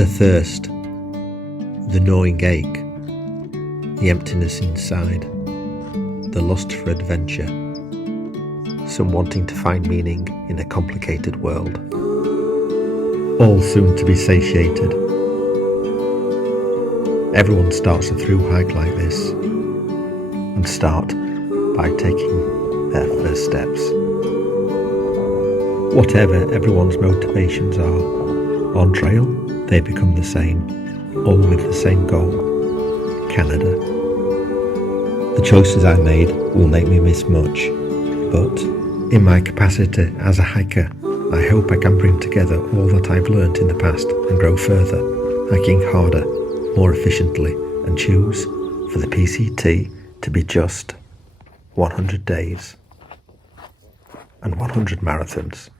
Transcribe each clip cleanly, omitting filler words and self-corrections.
The thirst, the gnawing ache, the emptiness inside, the lust for adventure, some wanting to find meaning in a complicated world, all soon to be satiated. Everyone starts a thru-hike like this, and start by taking their first steps. Whatever everyone's motivations are, on trail they become the same, all with the same goal: Canada. The choices I made will make me miss much, but in my capacity as a hiker, I hope I can bring together all that I've learnt in the past and grow further, hiking harder, more efficiently, and choose for the PCT to be just 100 days and 100 marathons.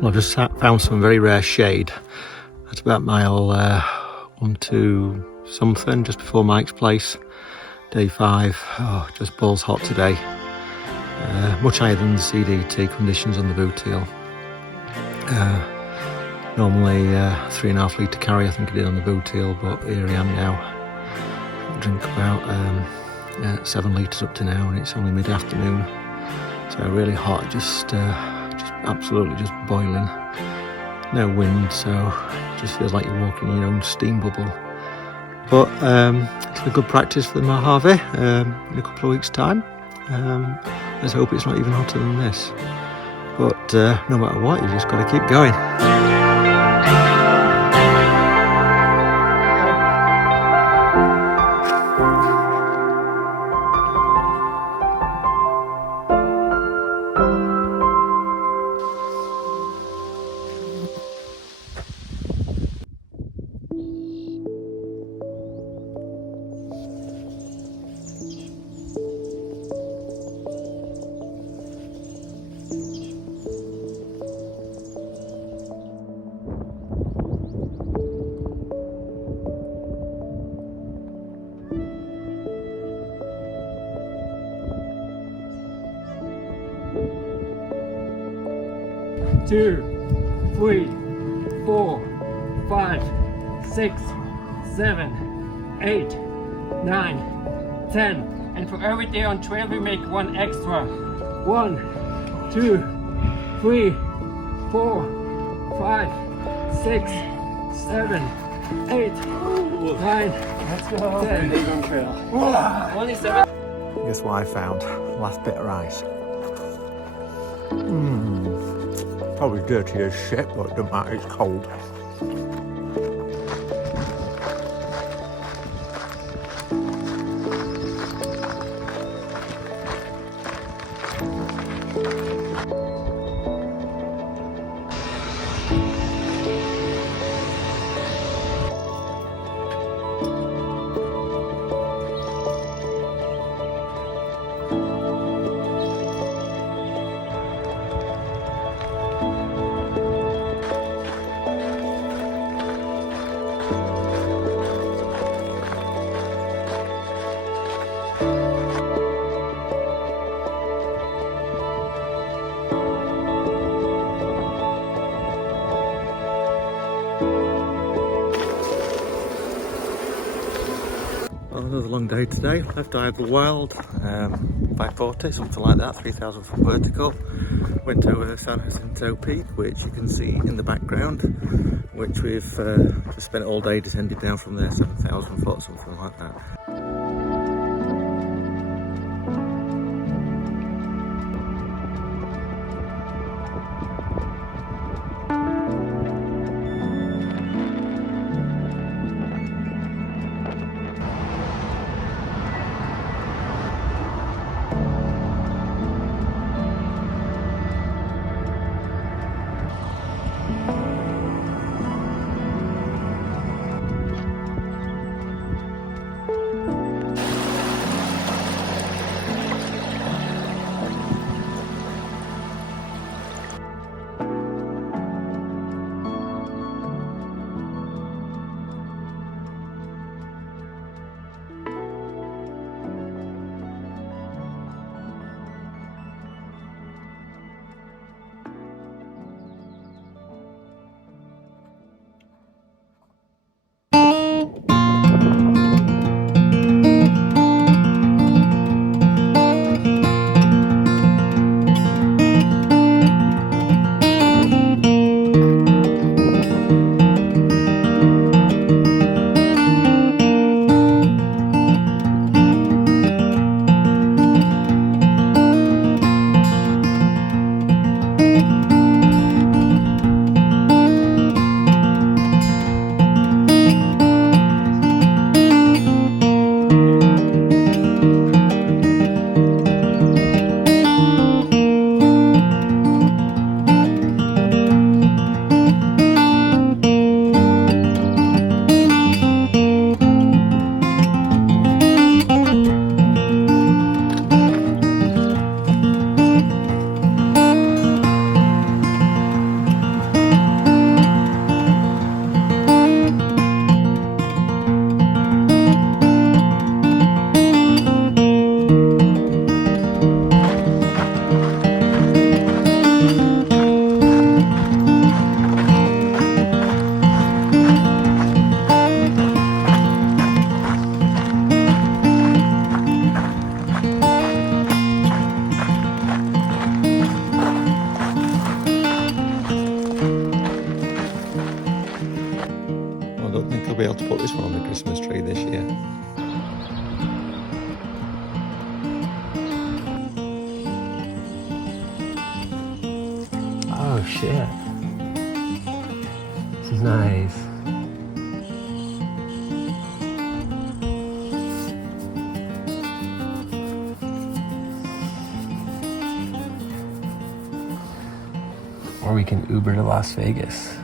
Well, I've just found some very rare shade at about mile 1 to something, just before Mike's place. Day 5, just balls hot today. Much higher than the CDT conditions on the booteel. Normally 3.5 litre carry I think I did on the booteel, but here I am now. I drink about 7 litres up to now, and it's only mid-afternoon. So really hot, just absolutely just boiling. No wind, so it just feels like you're walking in your own steam bubble. But it's a good practice for the Mojave in a couple of weeks' time. Let's hope it's not even hotter than this. But no matter what, you've just got to keep going. 2, 3, 4, 5, 6, 7, 8, 9, 10. And for every day on trail we make one extra. 1, 2, 3, 4, 5, 6, 7, 8, 9, let's go. 10. Even trail. Only 7. Guess what I found? Last bit of ice. Probably dirty as shit, but it doesn't matter, it's cold. Another long day today. Left eye of the world, 540, something like that, 3,000 foot vertical. Went over San Jacinto Peak, which you can see in the background, which we've just spent all day descending down from there, 7,000 foot, something like that. Be able to put this one on the Christmas tree this year. Oh shit. This is nice. Or we can Uber to Las Vegas.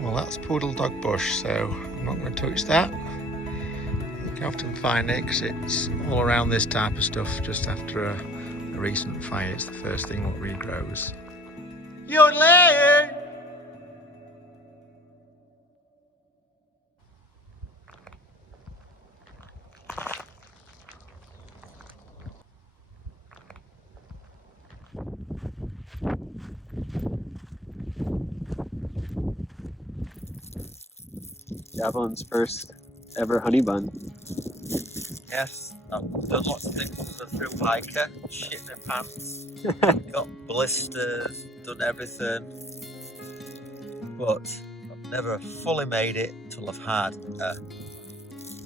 Well, that's Poodle Dog Bush, so I'm not going to touch that. You can often find it because it's all around this type of stuff just after a recent fire. It's the first thing that regrows. Yodeling! Javelin's first ever honey bun. Yes, I've done lots of things as a thru-hiker, shit my pants, got blisters, done everything, but I've never fully made it until I've had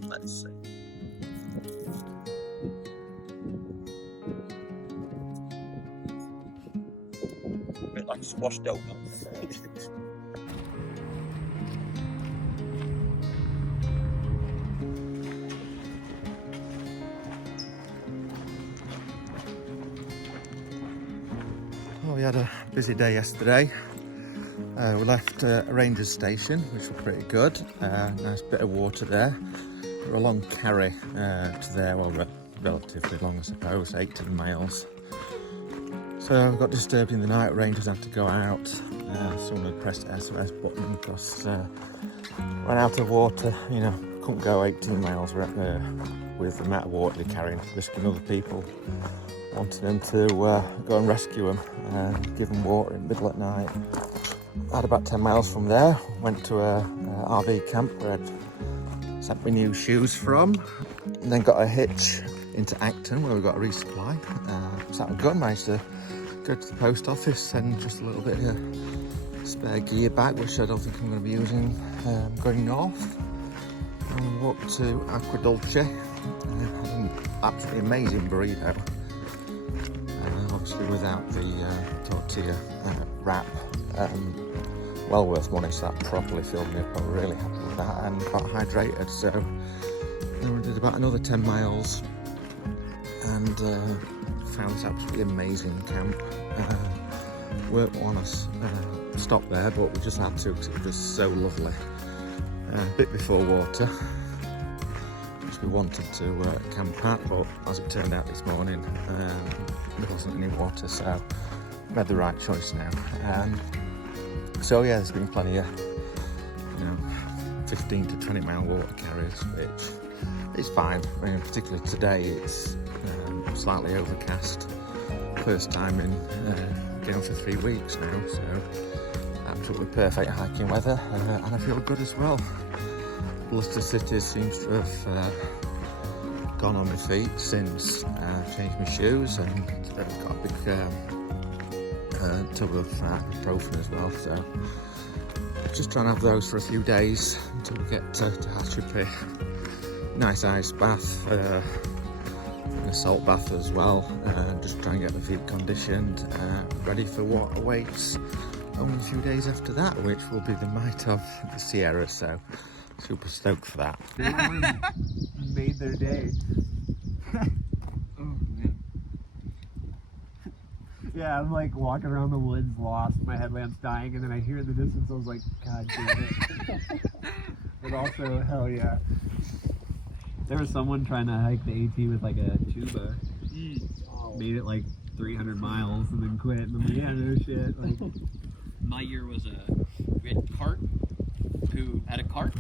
let's see. A bit like squash donuts. We had a busy day yesterday. We left a ranger's station, which was pretty good. Nice bit of water there. We're a long carry to there, well, relatively long, I suppose, 18 miles. So we got disturbed in the night. Rangers had to go out. Someone had pressed the SOS button because ran out of water. You know, couldn't go 18 miles with the amount of water they're carrying, risking other people. Wanted them to go and rescue them and give them water in the middle at night. Had about 10 miles from there, went to a RV camp where I'd sent me new shoes from, and then got a hitch into Acton where we got a resupply. So that was good. Managed to go to the post office, send just a little bit of spare gear back, which I don't think I'm going to be using going north. And walked to Aquadulce. Had an absolutely amazing burrito. Obviously without the tortilla wrap, well worth money, so that properly filled me up. I'm really happy with that and got hydrated. So then we did about another 10 miles and found this absolutely amazing camp. Weren't want to stop there, but we just had to because it was just so lovely. A bit before water, which we wanted to camp at, but as it turned out this morning, there wasn't any water, so we made the right choice now. So yeah, there's been plenty of, 15 to 20 mile water carriers, which is fine. I mean, particularly today, it's slightly overcast. First time in going for 3 weeks now, so absolutely perfect hiking weather, and I feel good as well. Leicester City seems to have gone on my feet since I changed my shoes, and I've got a big tub of ibuprofen as well, so just trying to have those for a few days until we get to Hatchery. Nice ice bath, and a salt bath as well, just try and get the feet conditioned, ready for what awaits only a few days after that, which will be the might of the Sierra, so super stoked for that. Made their day. Oh man. Yeah, I'm like walking around the woods lost, my headlamp's dying, and then I hear in the distance, I was like, God damn it. But also, hell yeah. There was someone trying to hike the AT with like a tuba. Made it like 300 miles and then quit, and I'm like, yeah, no shit. Like, my year was we had cart who had a cart.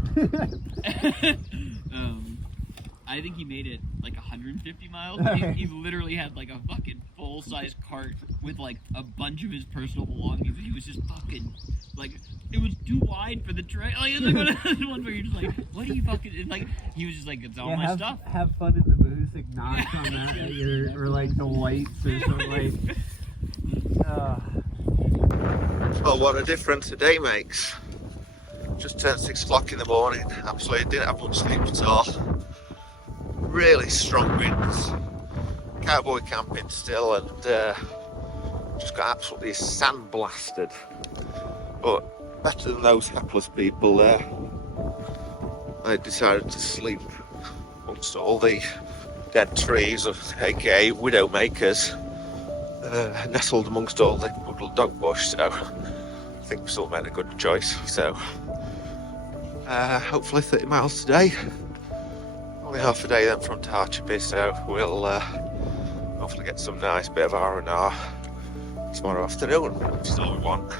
I think he made it like 150 miles. He literally had like a fucking full-size cart with like a bunch of his personal belongings. He was just fucking like, it was too wide for the trail. Like, it's like one of those ones where you're just like, what are you fucking? It's like he was just like, it's all my stuff. Have fun in the booth, like knock on that, or like the lights or something like. Oh, what a difference a day makes. Just turned 6 o'clock in the morning. Absolutely didn't have much sleep at all. Really strong winds. Cowboy camping still, and just got absolutely sandblasted. But better than those hapless people there. I decided to sleep amongst all the dead trees, aka widowmakers, nestled amongst all the dog bush, so I think we still made a good choice. So Hopefully 30 miles today. Only half a day then from Harper-Rose, so we'll hopefully get some nice bit of R&R tomorrow afternoon, which is all we want.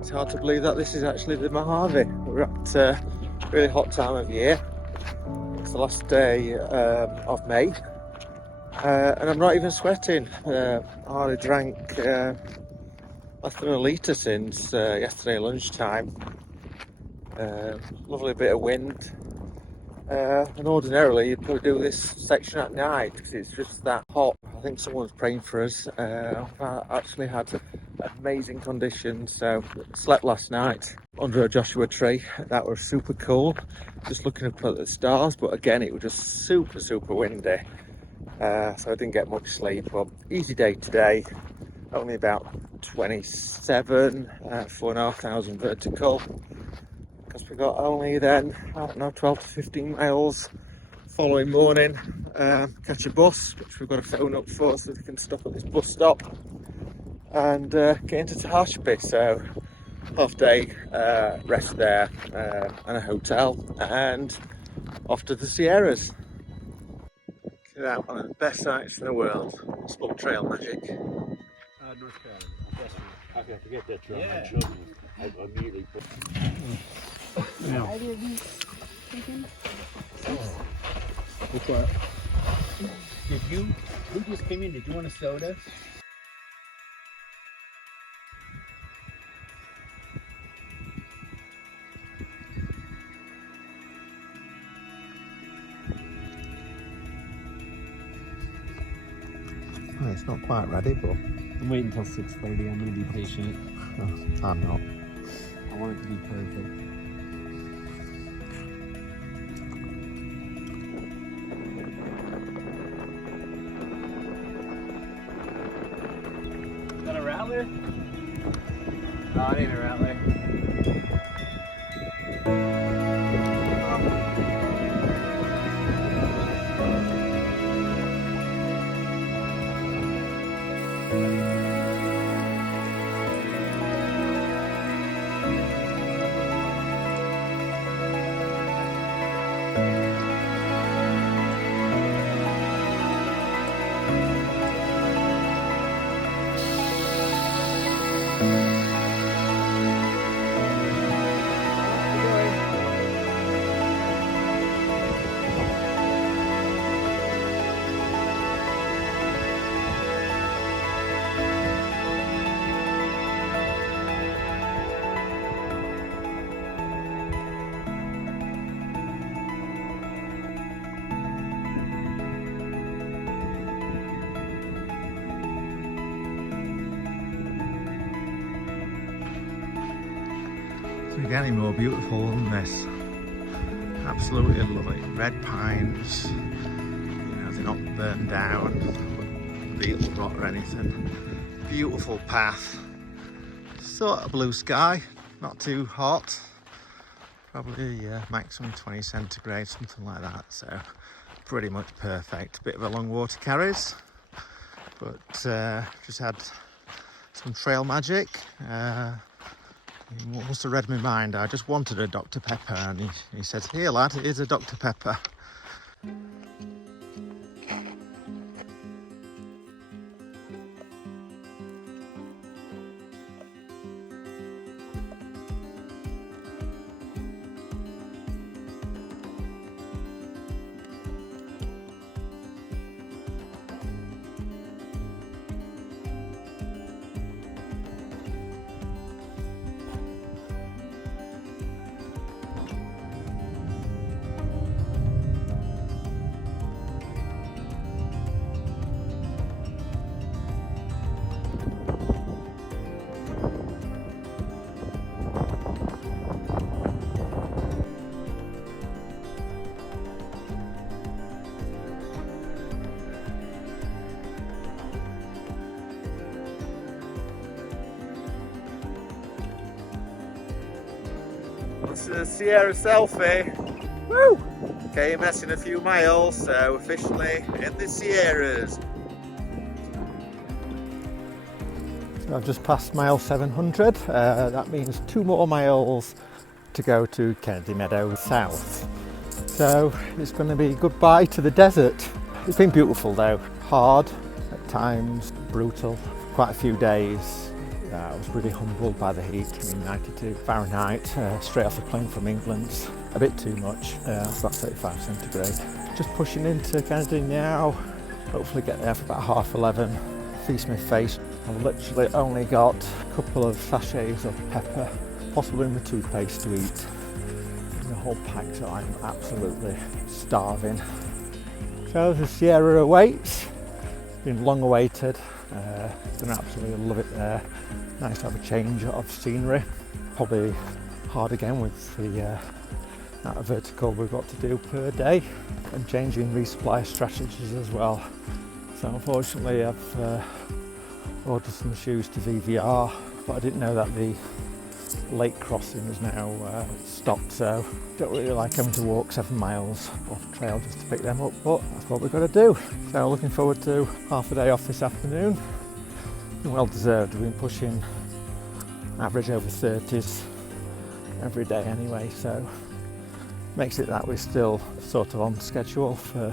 It's hard to believe that this is actually the Mojave. We're at a really hot time of year. It's the last day of May, and I'm not even sweating. I hardly drank less than a litre since yesterday lunchtime. Lovely bit of wind. And ordinarily you'd probably do this section at night because it's just that hot. I think someone's praying for us. I actually had amazing conditions, so slept last night under a Joshua tree. That was super cool, just looking up at the stars, but again it was just super windy, so I didn't get much sleep. Well, easy day today, only about 27, 4,500 vertical, because we got only then, I don't know, 12 to 15 miles following morning. Catch a bus, which we've got a phone up for so we can stop at this bus stop and get into Harper-Rose. So half day rest there and a hotel, and off to the Sierras. Look at that, one of the best sights in the world. Sport trail magic. North Carolina. Okay, forget that trail. Yeah. I immediately put. Yeah. Either of these taken? What's that? Who just came in? Did you want a soda? Oh, it's not quite ready, but I'm waiting until 6:30. I'm going to be patient. I'm not. I want it to be perfect. Is that a rattler? No, it ain't a rattler. Couldn't get any more beautiful than this. Absolutely lovely. Red pines, you know, they're not burned down, beetle rot or anything. Beautiful path. Sort of blue sky, not too hot. Probably maximum 20 centigrade, something like that. So pretty much perfect. Bit of a long water carries, but just had some trail magic. He must have read my mind. I just wanted a Dr. Pepper, and he said, "Here lad, here's a Dr. Pepper." It's a Sierra selfie. Woo! KMS in a few miles, so officially in the Sierras. So I've just passed mile 700. That means 2 more miles to go to Kennedy Meadows South. So it's going to be goodbye to the desert. It's been beautiful though. Hard at times, brutal. Quite a few days. I was really humbled by the heat. I mean, 92 Fahrenheit, straight off the plane from England. A bit too much, it's about 35 centigrade. Just pushing into Kennedy now. Hopefully get there for about 11:30. Feast my face. I've literally only got a couple of sachets of pepper, possibly in the toothpaste to eat. The whole pack, so I'm absolutely starving. So the Sierra awaits. Been long awaited. Gonna absolutely love it there. Nice to have a change of scenery. Probably hard again with the amount of vertical we've got to do per day, and changing resupply strategies as well. So unfortunately I've ordered some shoes to VVR, but I didn't know that the lake crossing is now stopped, so don't really like having to walk 7 miles off trail just to pick them up, but that's what we've got to do. So looking forward to half a day off this afternoon. Well deserved. We've been pushing average over 30s every day anyway, so makes it that we're still sort of on schedule for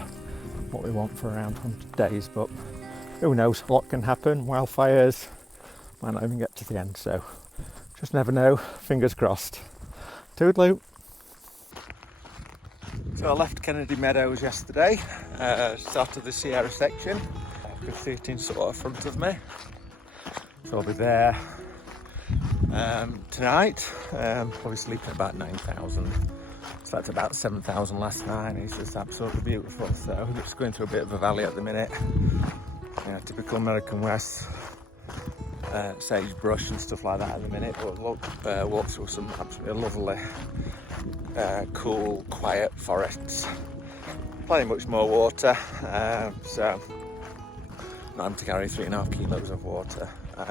what we want for around 100 days, but who knows, a lot can happen. Wildfires, might not even get to the end, so just never know. Fingers crossed. Toodaloo. So I left Kennedy Meadows yesterday, started the Sierra section. I could see it in sort of front of me. So I'll be there tonight. Probably sleeping about 9,000. Slept about 7,000 last night. It's just absolutely beautiful. So I'm just going through a bit of a valley at the minute. You know, typical American West. Sagebrush and stuff like that at the minute, but look, walk through some absolutely lovely, cool, quiet forests. Plenty much more water, so not having to carry 3.5 kilos of water. So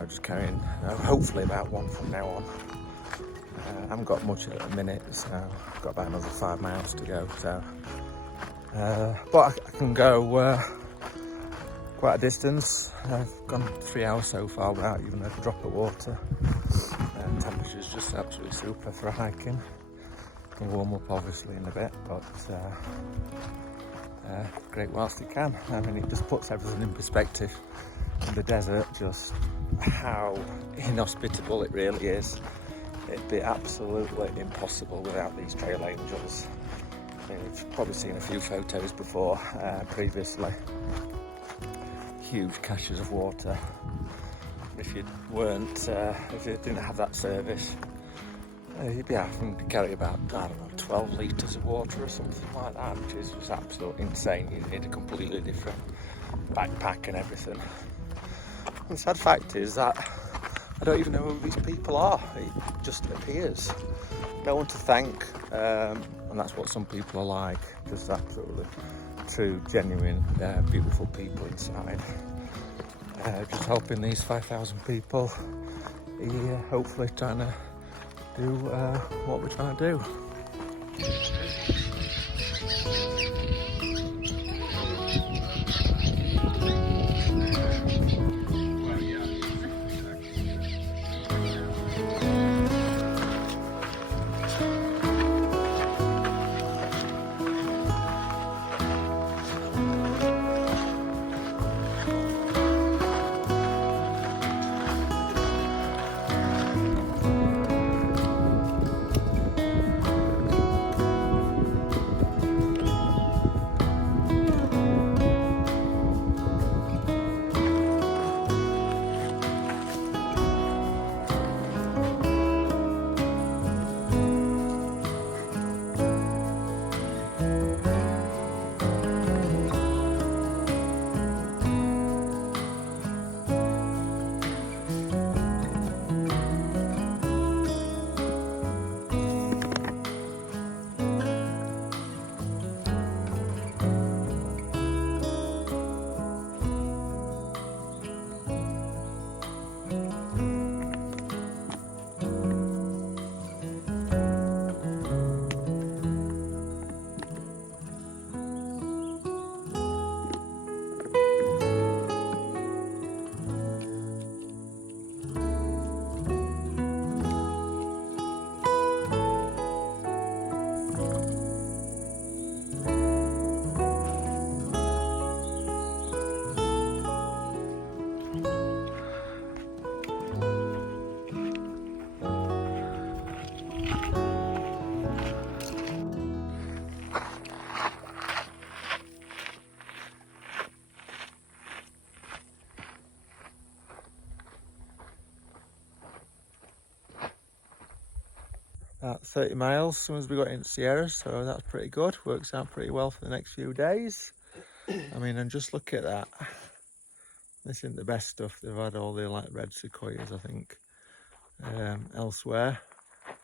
I'm just carrying, hopefully about 1 from now on. I haven't got much at the minute, so I've got about another 5 miles to go. So, but I can go quite a distance. I've gone 3 hours so far without even a drop of water. Temperature's just absolutely super for hiking. Can warm up obviously in a bit, but great whilst you can. I mean, it just puts everything in perspective. In the desert, just how inhospitable it really is. It'd be absolutely impossible without these trail angels. I mean, you've probably seen a few photos before, previously. Huge caches of water. If you weren't, if you didn't have that service, you'd be having to carry about, I don't know, 12 litres of water or something like that, which is just absolutely insane. You need a completely different backpack and everything. The sad fact is that I don't even know who these people are. It just appears. No one to thank, and that's what some people are like. Just absolutely true, genuine, beautiful people inside. Just helping these 5,000 people here, hopefully trying to do what we're trying to do. About 30 miles as soon as we got into Sierra, so that's pretty good. Works out pretty well for the next few days. I mean, and just look at that. This isn't the best stuff. They've had all the like red sequoias, I think, elsewhere.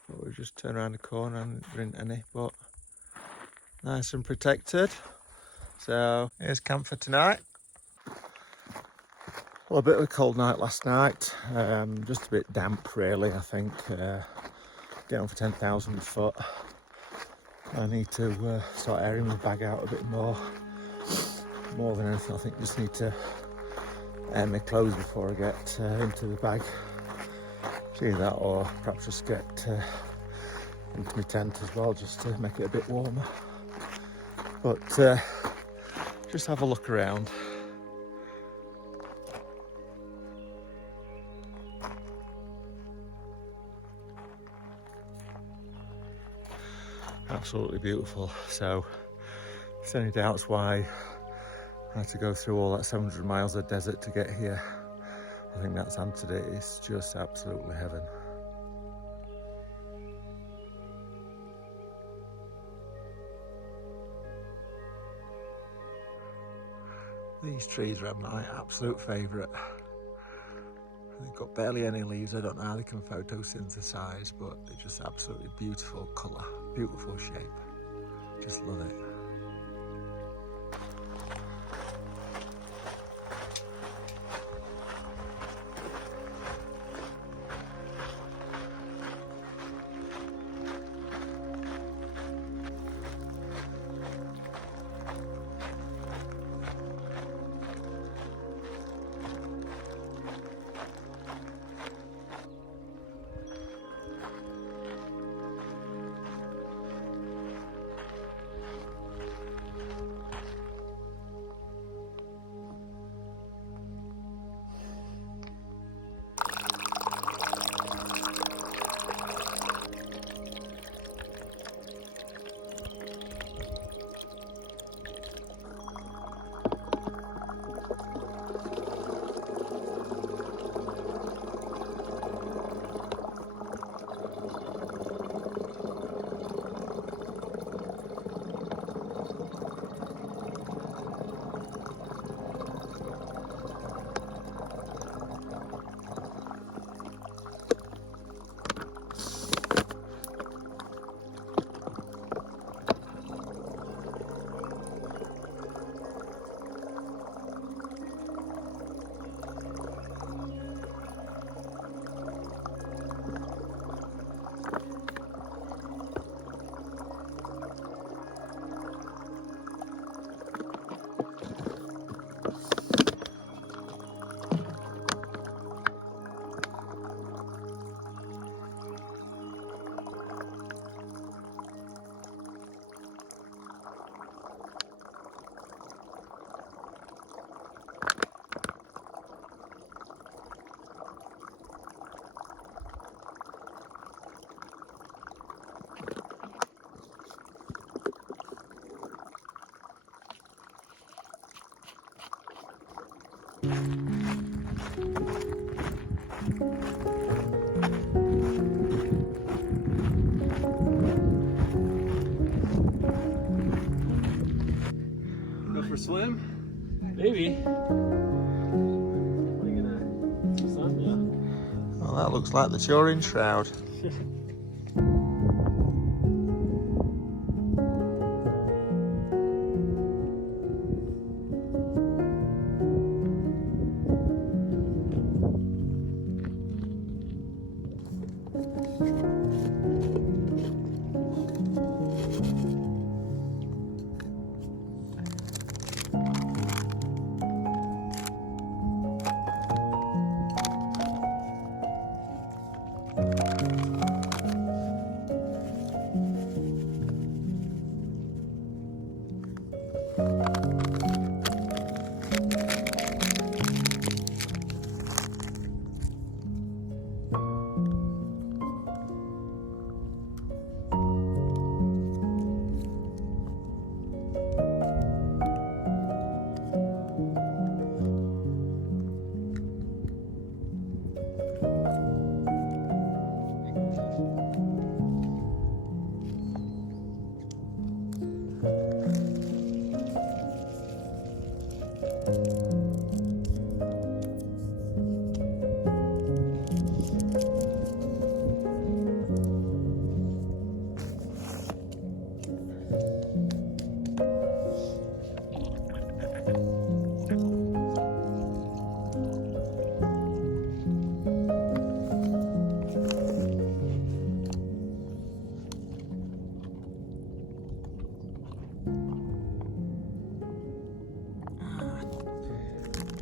But we've just turned around the corner and there isn't any, but nice and protected. So here's camp for tonight. Well, a bit of a cold night last night. Just a bit damp, really, I think. Getting over 10,000 foot. I need to start airing my bag out a bit more. More than anything, I think just need to air my clothes before I get into the bag. See that, or perhaps just get into my tent as well, just to make it a bit warmer. But just have a look around. Absolutely beautiful. So if there's any doubts why I had to go through all that 700 miles of desert to get here, I think that's answered it. It's just absolutely heaven. These trees are my absolute favourite. They've got barely any leaves. I don't know how they can photosynthesize, but they're just absolutely beautiful colour, beautiful shape. Just love it. swim? Maybe. We're gonna see sun, yeah. Well, that looks like the Turin Shroud.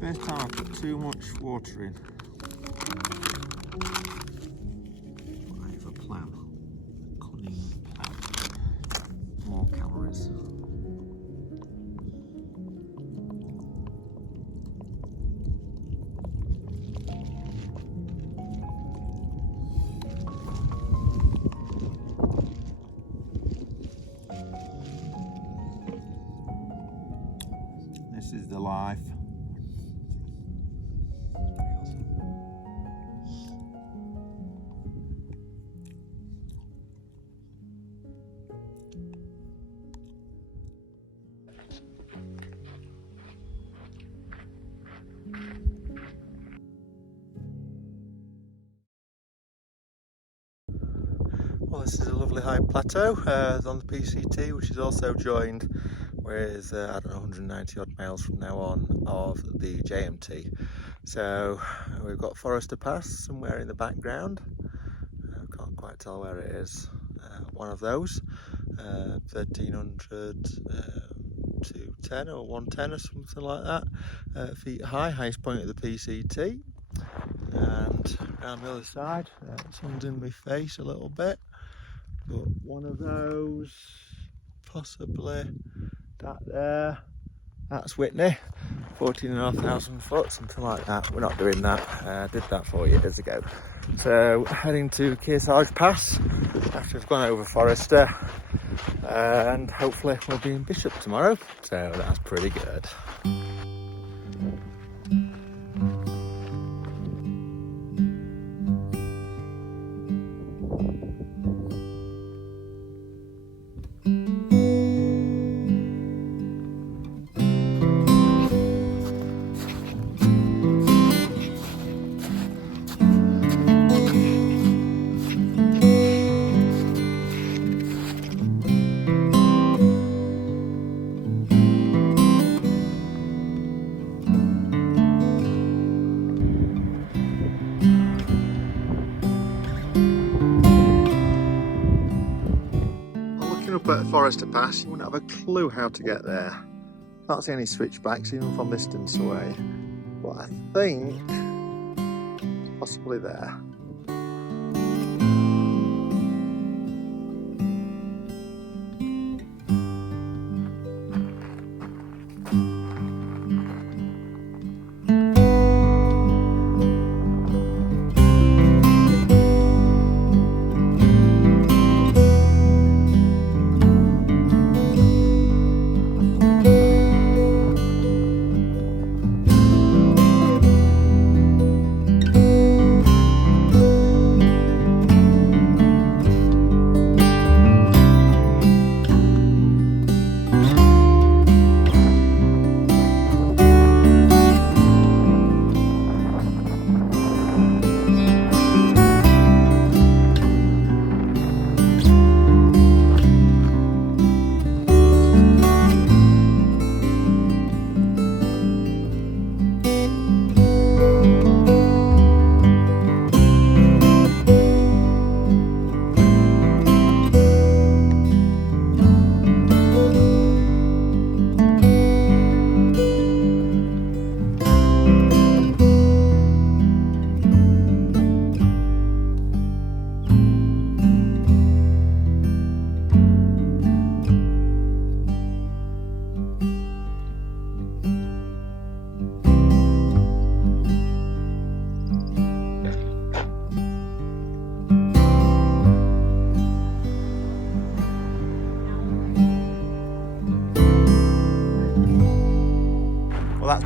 First time I put too much water in. I have a plan. Cunning plan. More calories. This is the life. Well, this is a lovely high plateau on the PCT, which is also joined with, I don't know, 190 odd miles from now on of the JMT. So we've got Forest to Pass somewhere in the background. I can't quite tell where it is. One of those, 1300 210 or 110 or something like that, feet high, highest point of the PCT. And around the other side, sun's in my face a little bit. But one of those, possibly that there, that's Whitney, 14,500 foot, something like that. We're not doing that, did that 4 years ago. So heading to Kearsarge Pass after we've gone over Forester, and hopefully we'll be in Bishop tomorrow, so that's pretty good. At Forester Pass, you wouldn't have a clue how to get there. Can't see any switchbacks even from this distance away, but I think it's possibly there.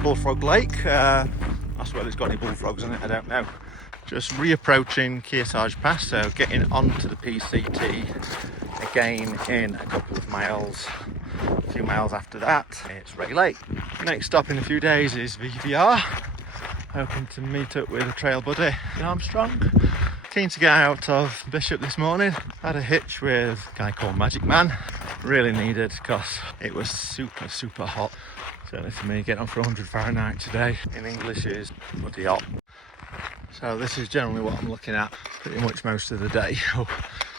Bullfrog Lake. That's whether it's got any bullfrogs in it, I don't know. Just reapproaching Heartache Pass, so getting onto the PCT again in a couple of miles. A few miles after that, it's Ray Lake. Next stop in a few days is VVR. Hoping to meet up with a trail buddy, Armstrong. Keen to get out of Bishop this morning. Had a hitch with a guy called Magic Man. Really needed because it was super hot. Certainly for me, getting on for 100 Fahrenheit today in English is bloody hot. So this is generally what I'm looking at pretty much most of the day.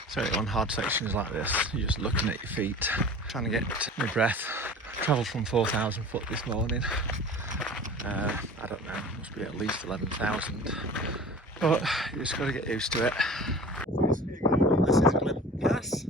Certainly on hard sections like this, you're just looking at your feet, trying to get my breath. Travelled from 4,000 foot this morning. I don't know, must be at least 11,000. But you just got to get used to it. This is Gloom Pass.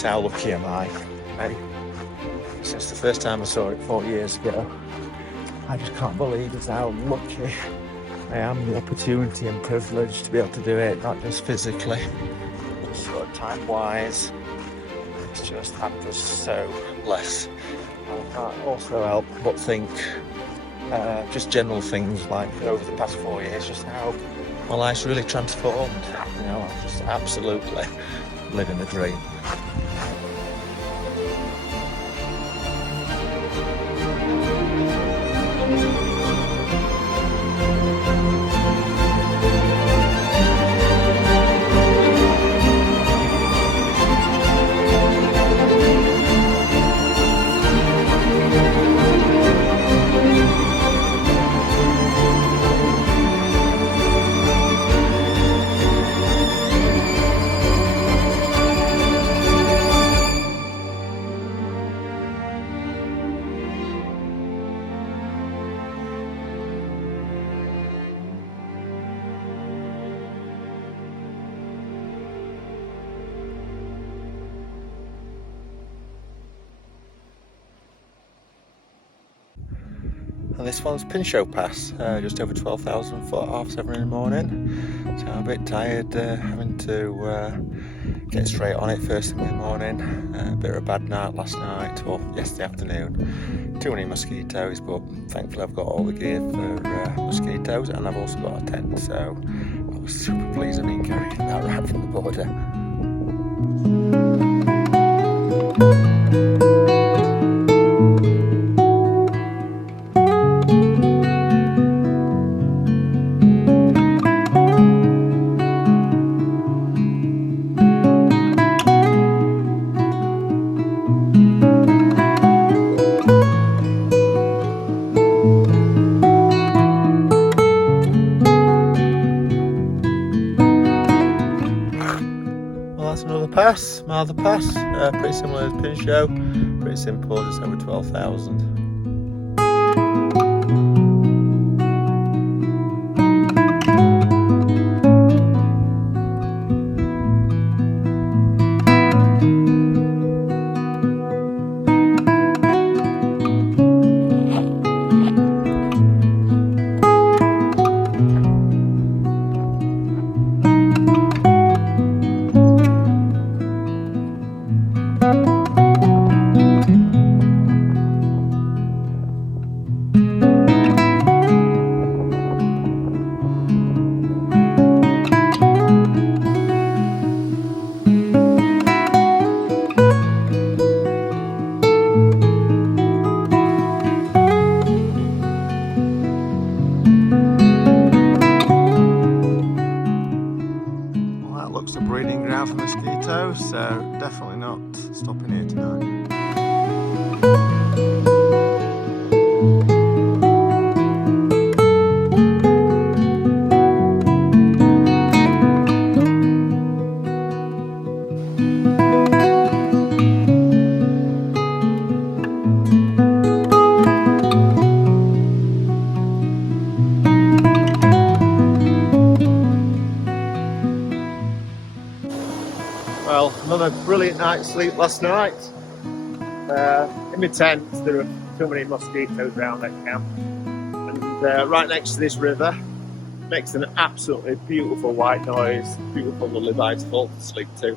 How lucky am I? Since the first time I saw it 4 years ago, I just can't believe just how lucky I am, the opportunity and privilege to be able to do it, not just physically, but sort of time-wise. It's just, I'm just so blessed. I can't also help but think just general things like over the past 4 years, just how my life's really transformed. You know, I'm just absolutely living the dream. And this one's Pinchot Pass, just over 12,000 foot, 7:30 in the morning. So I'm a bit tired having to get straight on it first thing in the morning. A bit of a bad night last night, or yesterday afternoon. Too many mosquitoes, but thankfully I've got all the gear for mosquitoes, and I've also got a tent, so I was super pleased with me carrying that right from the border. Pass, Martha Pass, pretty similar to Pinchot, pretty simple, just over 12,000. a brilliant night's sleep last night. In my tent, there are too many mosquitoes around at camp. And right next to this river, makes an absolutely beautiful white noise, beautiful lullaby to fall to sleep to.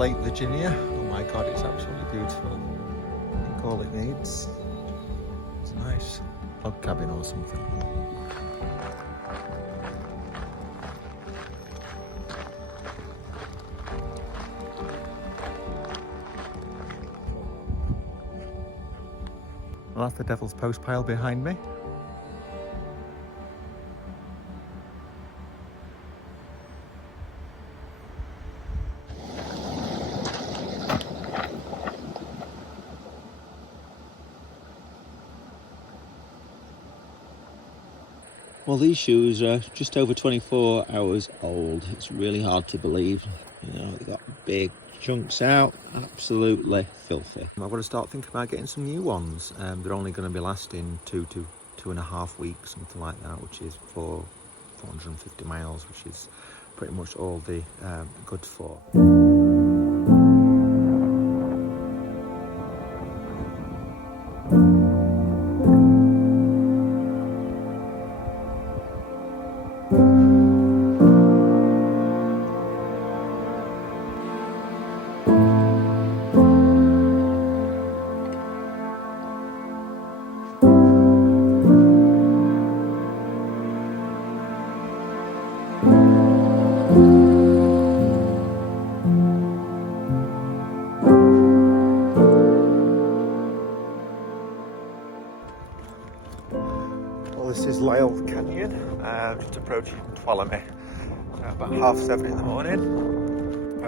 Lake Virginia. Oh my god, it's absolutely beautiful. I think all it needs is a nice log cabin or something. Well, that's the Devil's Post pile behind me. Well, these shoes are just over 24 hours old. It's really hard to believe. You know, they've got big chunks out, absolutely filthy. I've got to start thinking about getting some new ones. They're only going to be lasting 2 to 2.5 weeks, something like that, which is for 450 miles, which is pretty much all the good for. This is Lyle Canyon, just approaching Tuolumne. About 7:30 in the morning.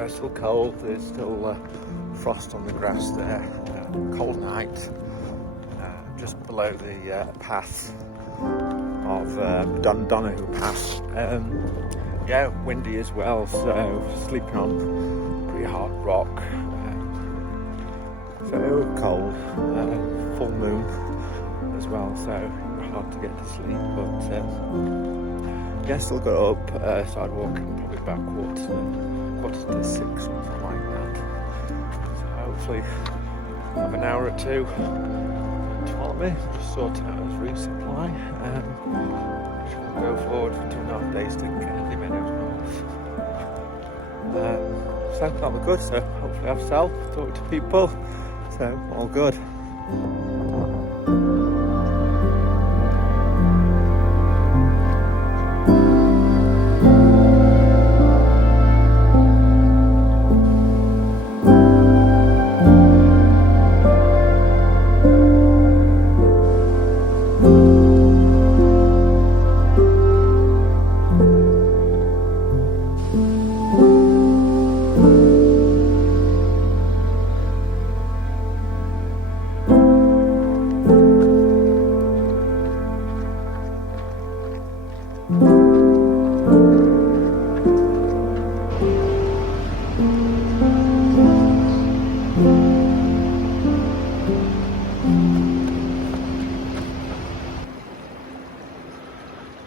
Still cold, there's still frost on the grass there. Cold night. Just below the path of Donahue Pass. Yeah, windy as well, so sleeping on pretty hard rock. So cold, full moon as well, so hard to get to sleep, but yeah, still got up, started walking probably about quarter to 6, something like that. So hopefully have an hour or two to Tuolumne, just sort out his resupply, and we'll go forward for 2.5 days to Kennedy Meadows North. So that'll be good, so hopefully I've self, talk to people, so all good.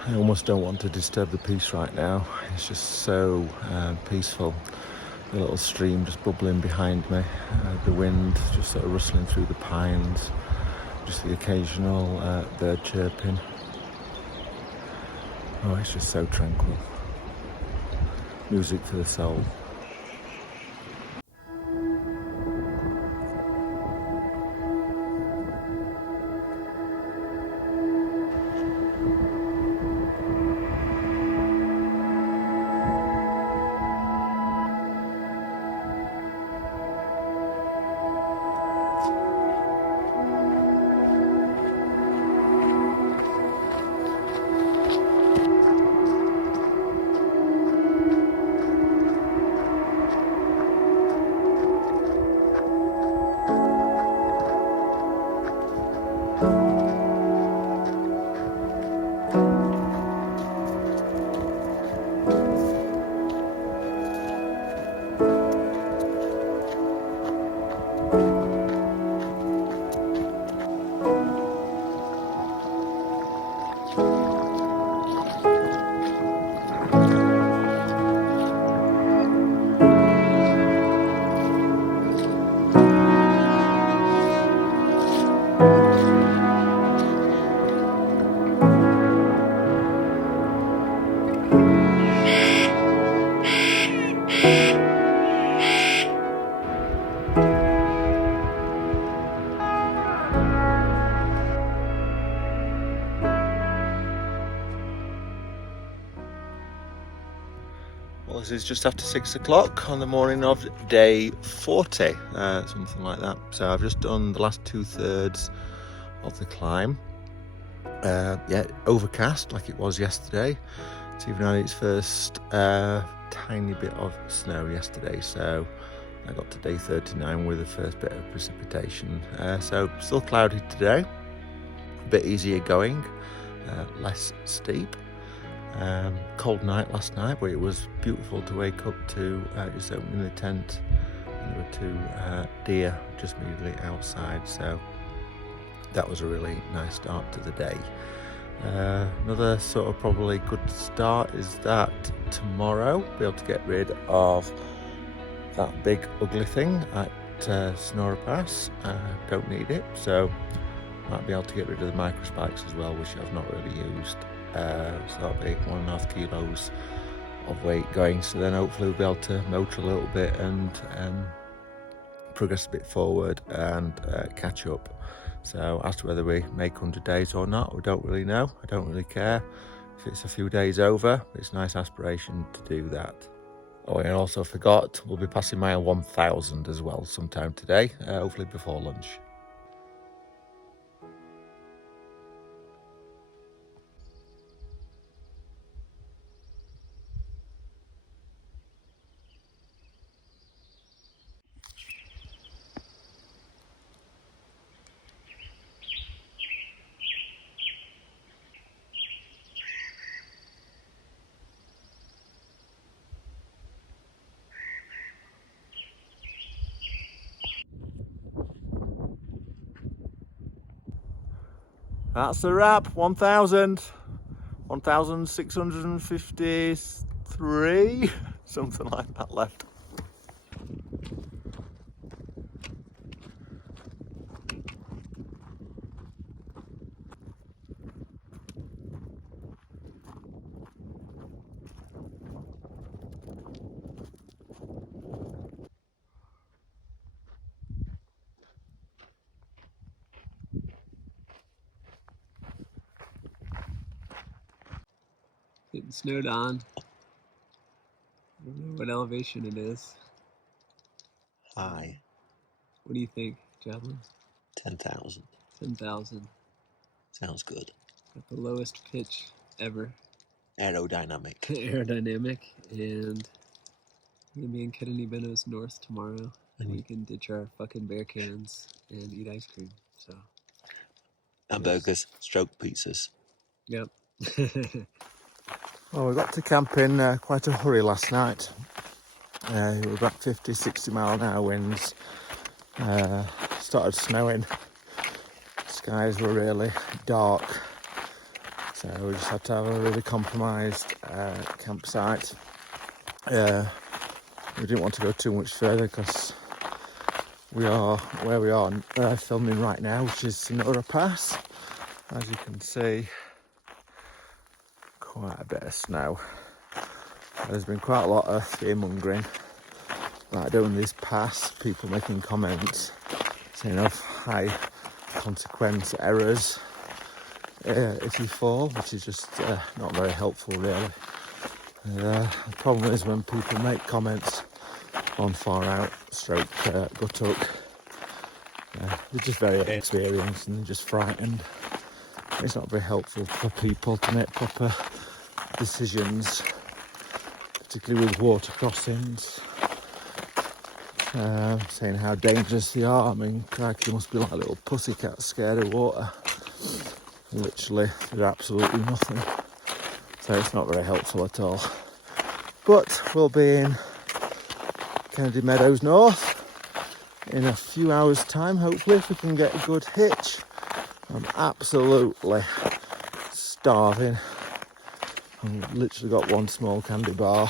I almost don't want to disturb the peace right now. It's just so peaceful. The little stream just bubbling behind me, the wind just sort of rustling through the pines, just the occasional bird chirping. Oh, it's just so tranquil. Music for the soul. Well, this is just after 6 o'clock on the morning of day 40, something like that. So I've just done the last 2/3 of the climb. Yeah, overcast like it was yesterday. It's even had its first tiny bit of snow yesterday, so I got to day 39 with the first bit of precipitation. So still cloudy today, a bit easier going, less steep. Cold night last night, but it was beautiful to wake up to just opening the tent, and there were 2 deer just immediately outside, so that was a really nice start to the day. Another sort of probably good start is that tomorrow we'll be able to get rid of that big ugly thing at Sonora Pass. Don't need it, so might be able to get rid of the microspikes as well, which I've not really used. So that'll be 1.5 kilos of weight going, so then hopefully we'll be able to motor a little bit and progress a bit forward and catch up. So as to whether we make 100 days or not, we don't really know. I don't really care if it's a few days over. It's a nice aspiration to do that. Oh, and I also forgot, we'll be passing mile 1000 as well sometime today, hopefully before lunch. That's the wrap. 1,653, something like that left. Getting snowed on. I don't know what elevation it is. High. What do you think, Javelin? 10,000. 10,000. Sounds good. At the lowest pitch ever. Aerodynamic. Aerodynamic. And we're gonna be in Kennedy Meadows North tomorrow. And we can ditch our fucking bear cans and eat ice cream. So. Hamburgers, stroke pizzas. Yep. Well, we got to camp in quite a hurry last night. We were about 50, 60 mile an hour winds. Started snowing. Skies were really dark. So we just had to have a really compromised campsite. We didn't want to go too much further because we are where we are filming right now, which is Sonora Pass. As you can see, quite a bit of snow. There's been quite a lot of fear-mongering about doing this pass, people making comments saying of high consequence errors if you fall, which is just not very helpful really. The problem is when people make comments on far out stroke buttock, they're just very experienced and just frightened. It's not very helpful for people to make proper decisions, particularly with water crossings, saying how dangerous they are. I mean, crikey, they must be like little pussycats scared of water. Literally, they're absolutely nothing. So it's not very helpful at all. But we'll be in Kennedy Meadows North in a few hours' time, hopefully, if we can get a good hitch. I'm absolutely starving. I've literally got one small candy bar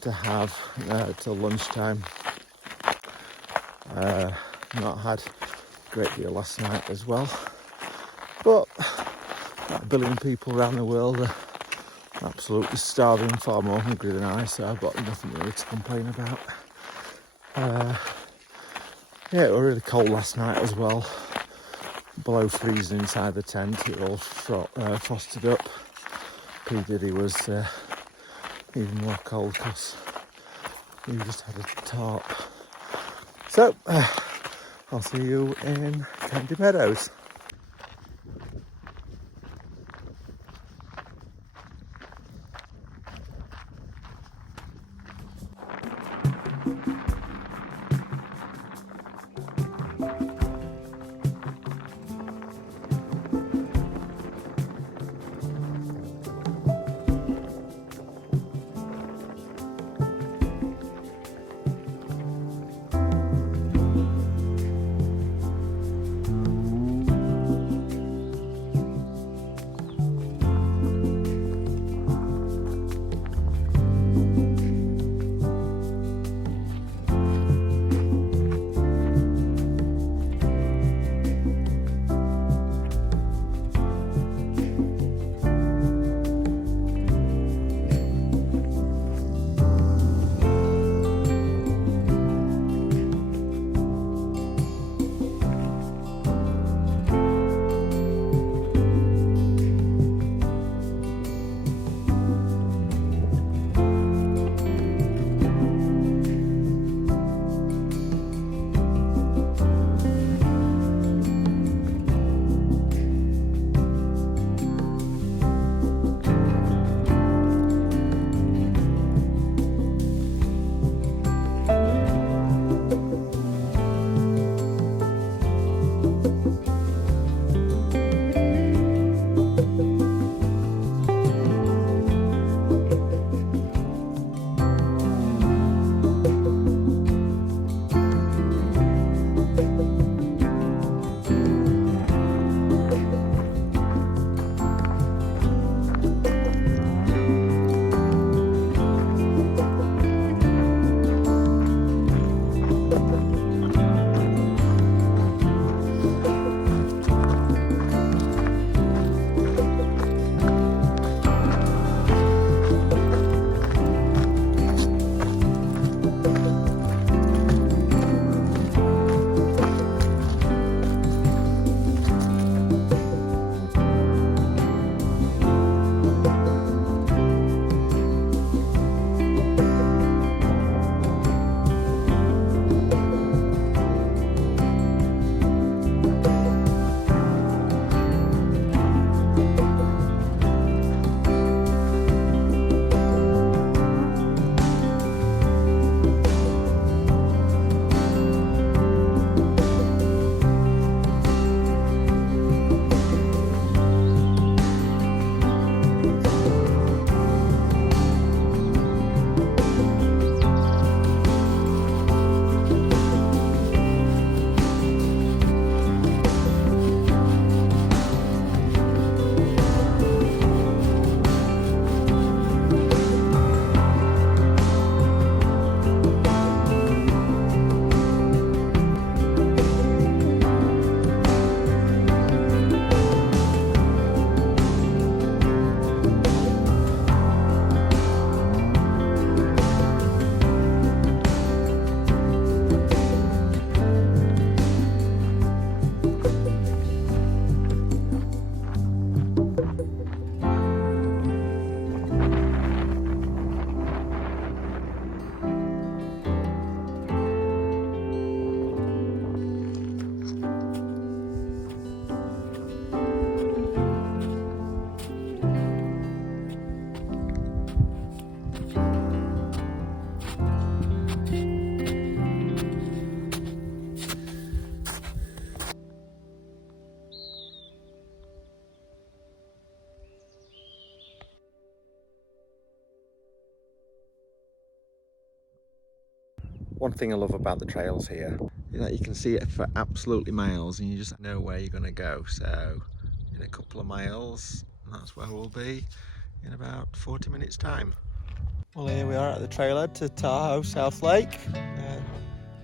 to have till lunchtime. Not had a great deal last night as well. But about 1 billion people around the world are absolutely starving, far more hungry than I, so I've got nothing really to complain about. Yeah, it was really cold last night as well. Below freezing inside the tent, it all frosted up. P. Diddy was even more cold because we just had a tarp. So, I'll see you in Candy Meadows. One thing I love about the trails here is that you can see it for absolutely miles and you just know where you're going to go. So in a couple of miles, that's where we'll be in about 40 minutes time. Well, here we are at the trailhead to Tahoe South Lake. You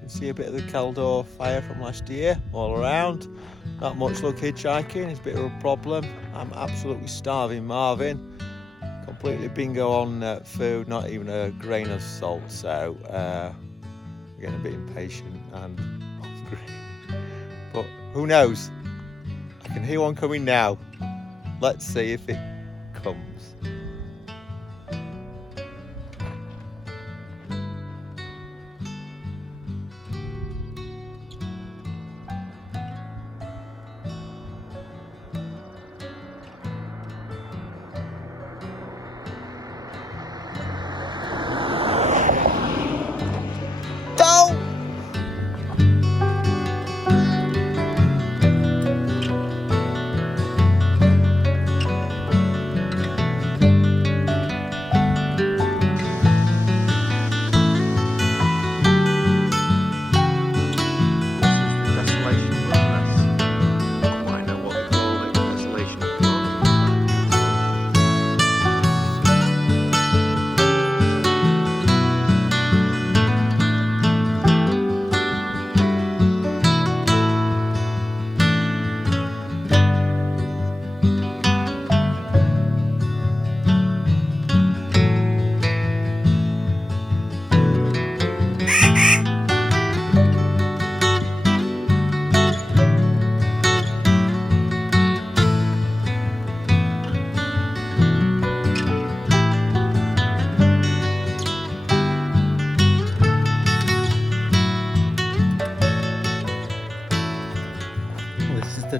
can see a bit of the Caldor fire from last year all around. Not much luck hitchhiking, it's a bit of a problem. I'm absolutely starving Marvin. Completely bingo on food, not even a grain of salt, so we're getting a bit impatient and hungry. But who knows? I can hear one coming now. Let's see if it comes.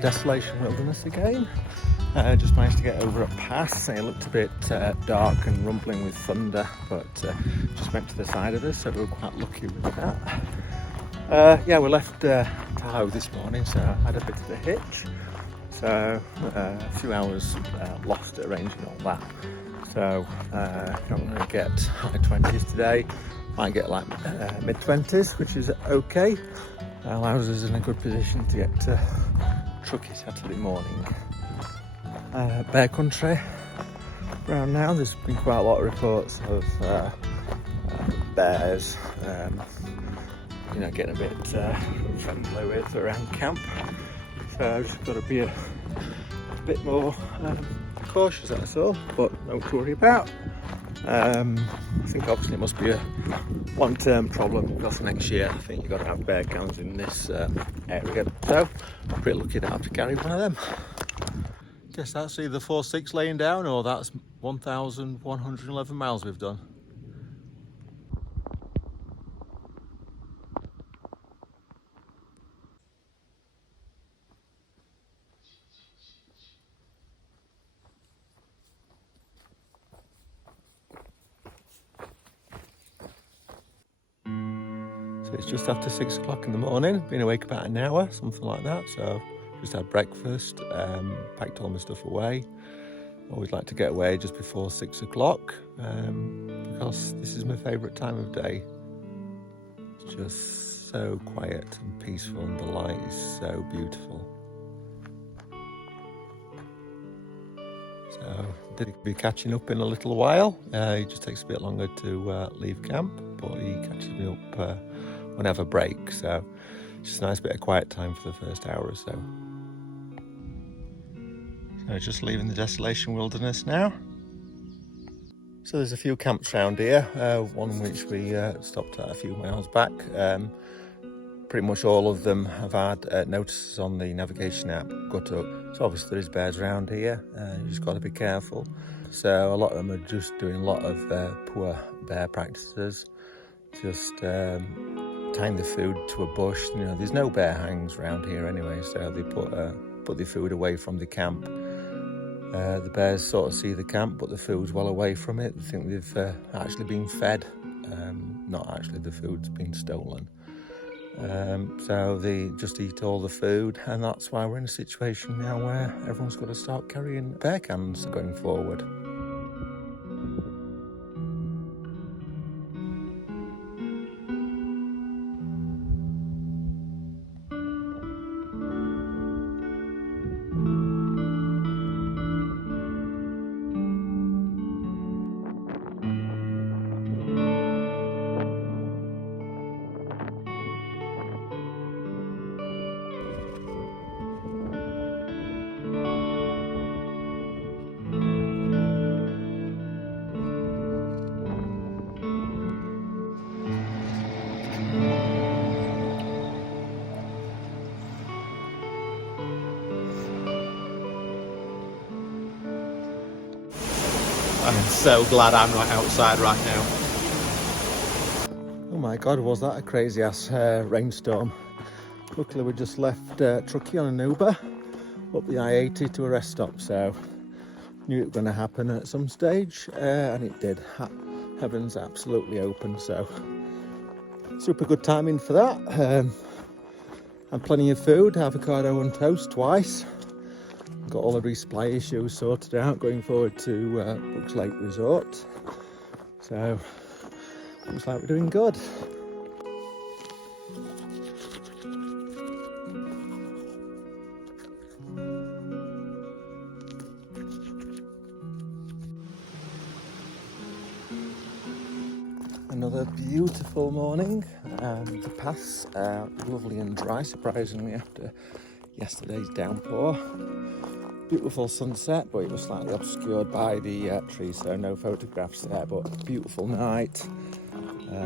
Desolation Wilderness again. Just managed to get over a pass. It looked a bit dark and rumbling with thunder, but just went to the side of us, so we were quite lucky with that. Yeah, we left Tahoe this morning, so I had a bit of a hitch. So a few hours lost arranging all that. So I'm going to get high 20s today. Might get like mid 20s, which is okay. Allows us in a good position to get to Truckee Saturday morning. Bear country around now. There's been quite a lot of reports of bears, you know, getting a bit friendly with around camp. So I've just got to be a bit more cautious, that's all, but no to worry about. I think obviously it must be a long-term problem because next year I think you've got to have bear cams in this area. So I'm pretty lucky to have to carry one of them. Guess that's either 4-6 laying down or that's 1,111 miles we've done. So it's just after 6 o'clock in the morning. Been awake about an hour, something like that. So just had breakfast, packed all my stuff away. Always like to get away just before 6 o'clock because this is my favourite time of day. It's just so quiet and peaceful and the light is so beautiful. So did be catching up in a little while. It just takes a bit longer to leave camp, but he catches me up when I have a break. So just a nice bit of quiet time for the first hour or so. So just leaving the Desolation Wilderness now. So there's a few camps around here, one which we stopped at a few miles back. Pretty much all of them have had notices on the navigation app got up. So obviously there is bears around here, you just got to be careful. So a lot of them are just doing a lot of poor bear practices, just tying the food to a bush. You know, there's no bear hangs around here anyway, so they put the food away from the camp. The bears sort of see the camp, but the food's well away from it. They think they've actually been fed, not actually the food's been stolen. So they just eat all the food, and that's why we're in a situation now where everyone's got to start carrying bear cans going forward. I'm so glad I'm not outside right now. Oh my god, was that a crazy ass rainstorm. Luckily we just left Truckee on a Nuova up the I-80 to a rest stop, so knew it was going to happen at some stage, and it did. Heavens absolutely open, so super good timing for that. And plenty of food, avocado on toast twice. Got all the resupply issues sorted out going forward to Brooks Lake Resort, so looks like we're doing good. Another beautiful morning. The path's lovely and dry, surprisingly, after yesterday's downpour. Beautiful sunset, but it was slightly obscured by the trees, so no photographs there, but beautiful night.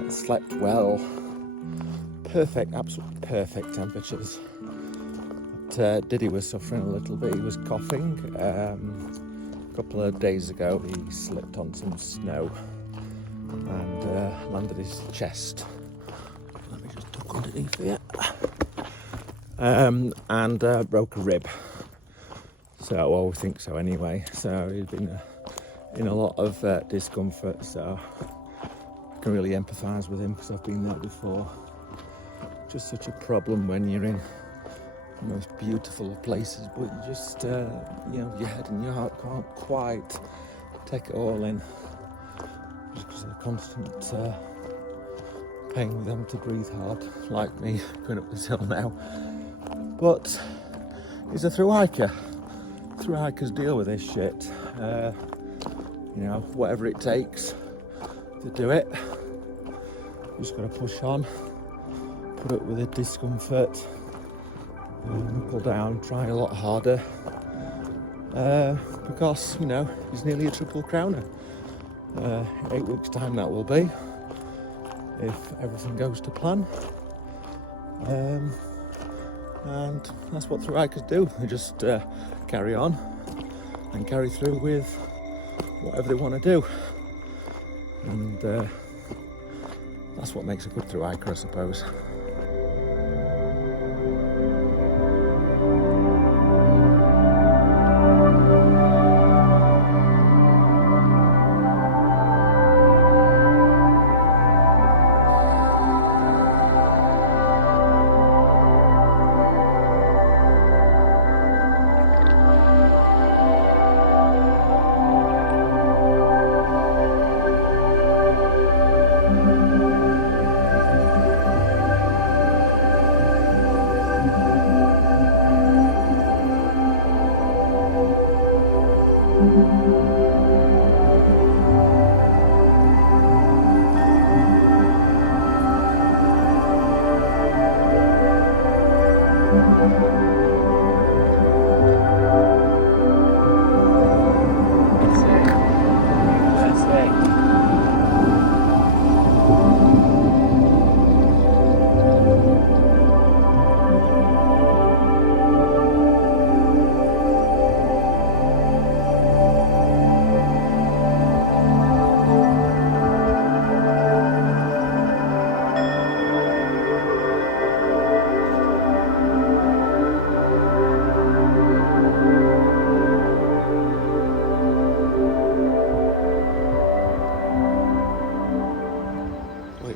Slept well. Perfect, absolutely perfect temperatures. But Diddy was suffering a little bit. He was coughing. A couple of days ago he slipped on some snow and landed his chest. Let me just duck underneath here. and broke a rib. So, I think so anyway. So he's been in a lot of discomfort, so I can really empathise with him because I've been there before. Just such a problem when you're in the most beautiful of places, but you just, your head and your heart can't quite take it all in. Just because of the constant pain with them to breathe hard, like me going up this hill now. But he's a thru-hiker. Thru-hikers deal with this shit. Whatever it takes to do it. You just got to push on, put up with the discomfort, knuckle down, try a lot harder. Because, he's nearly a triple crowner. 8 weeks' time that will be, if everything goes to plan. And that's what thru-hikers do. They just carry on and carry through with whatever they want to do. And that's what makes a good thru-hiker, I suppose.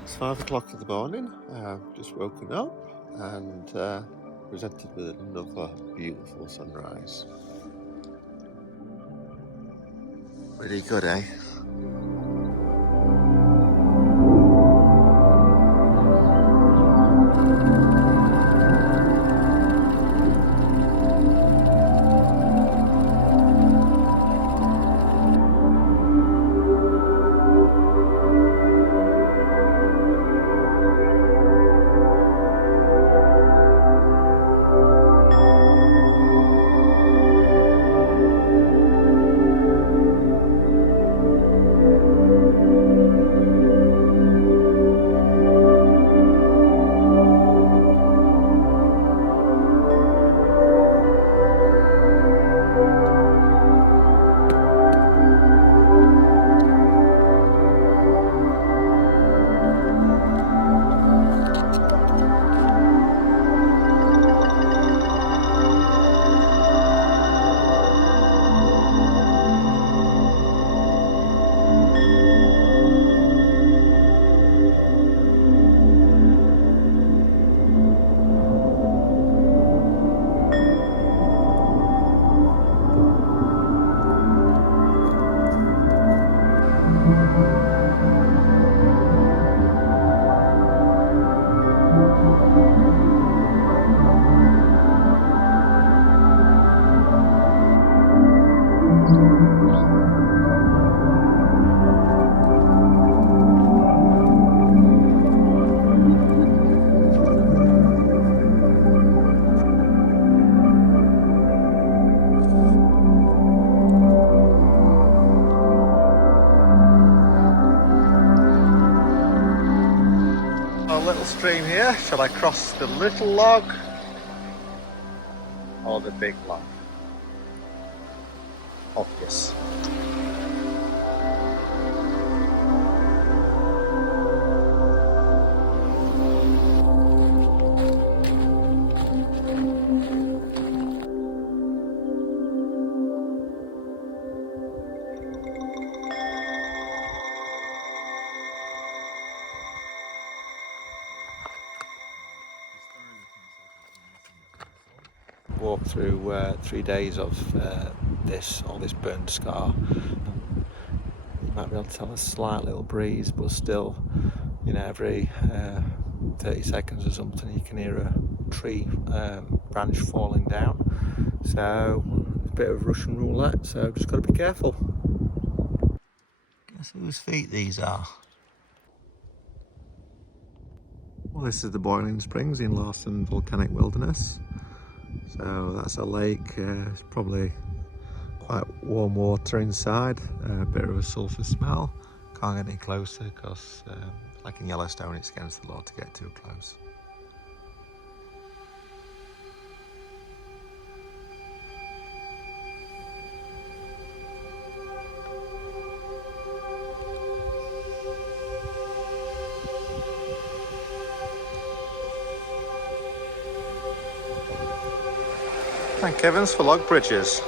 It's 5 o'clock in the morning. I've just woken up and presented with another beautiful sunrise. Pretty good, eh? Stream here. Shall I cross the little log or the big log? Obvious. through 3 days of all this burn scar. You might be able to tell a slight little breeze, but still, you know, every 30 seconds or something you can hear a tree branch falling down. So it's a bit of Russian roulette, so just got to be careful. Guess whose feet these are? Well, this is the Boiling Springs in Larsen Volcanic Wilderness. So that's a lake, it's probably quite warm water inside, a bit of a sulphur smell. Can't get any closer because, like in Yellowstone, it's against the law to get too close. Thank Evans for log bridges.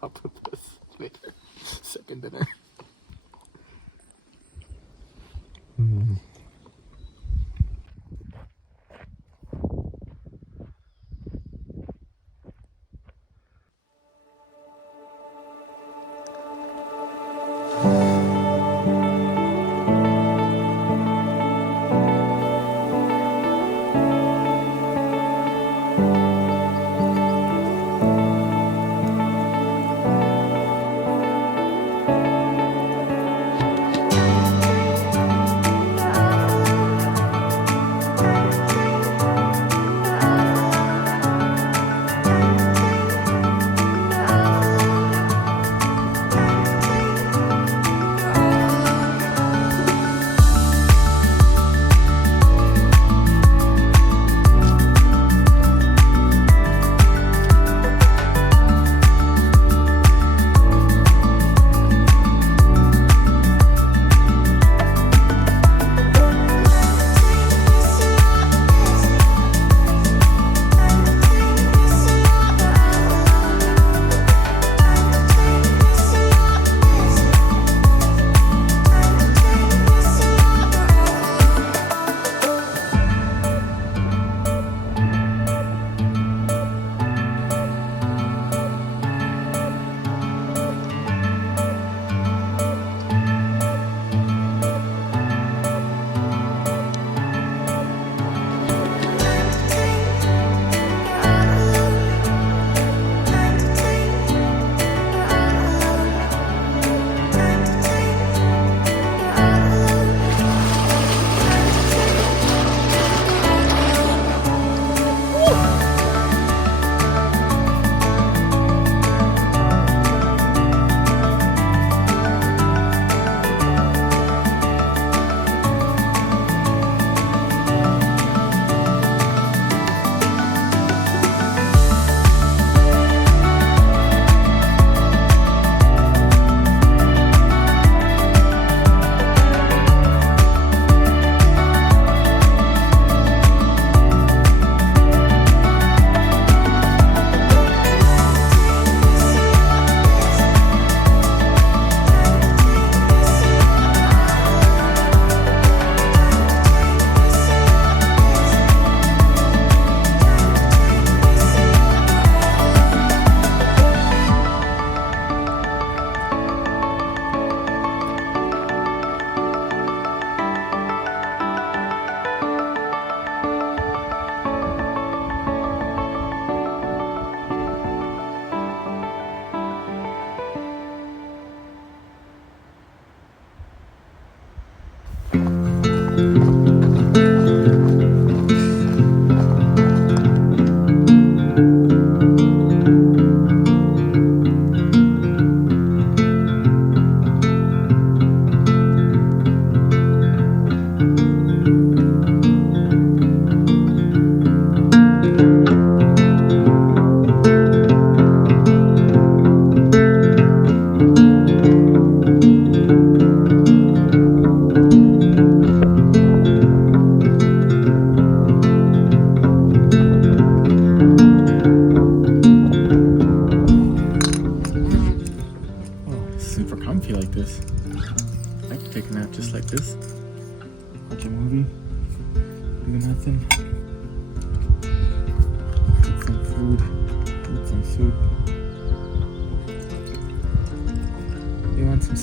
top of this later. Second dinner.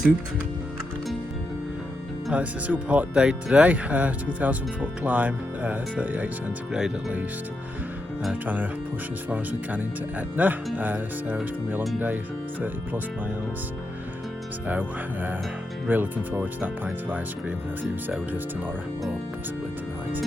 soup. It's a super hot day today, 2,000 foot climb, 38 centigrade at least. Trying to push as far as we can into Etna, so it's going to be a long day, 30 plus miles. So really looking forward to that pint of ice cream and a few sodas tomorrow, or possibly tonight.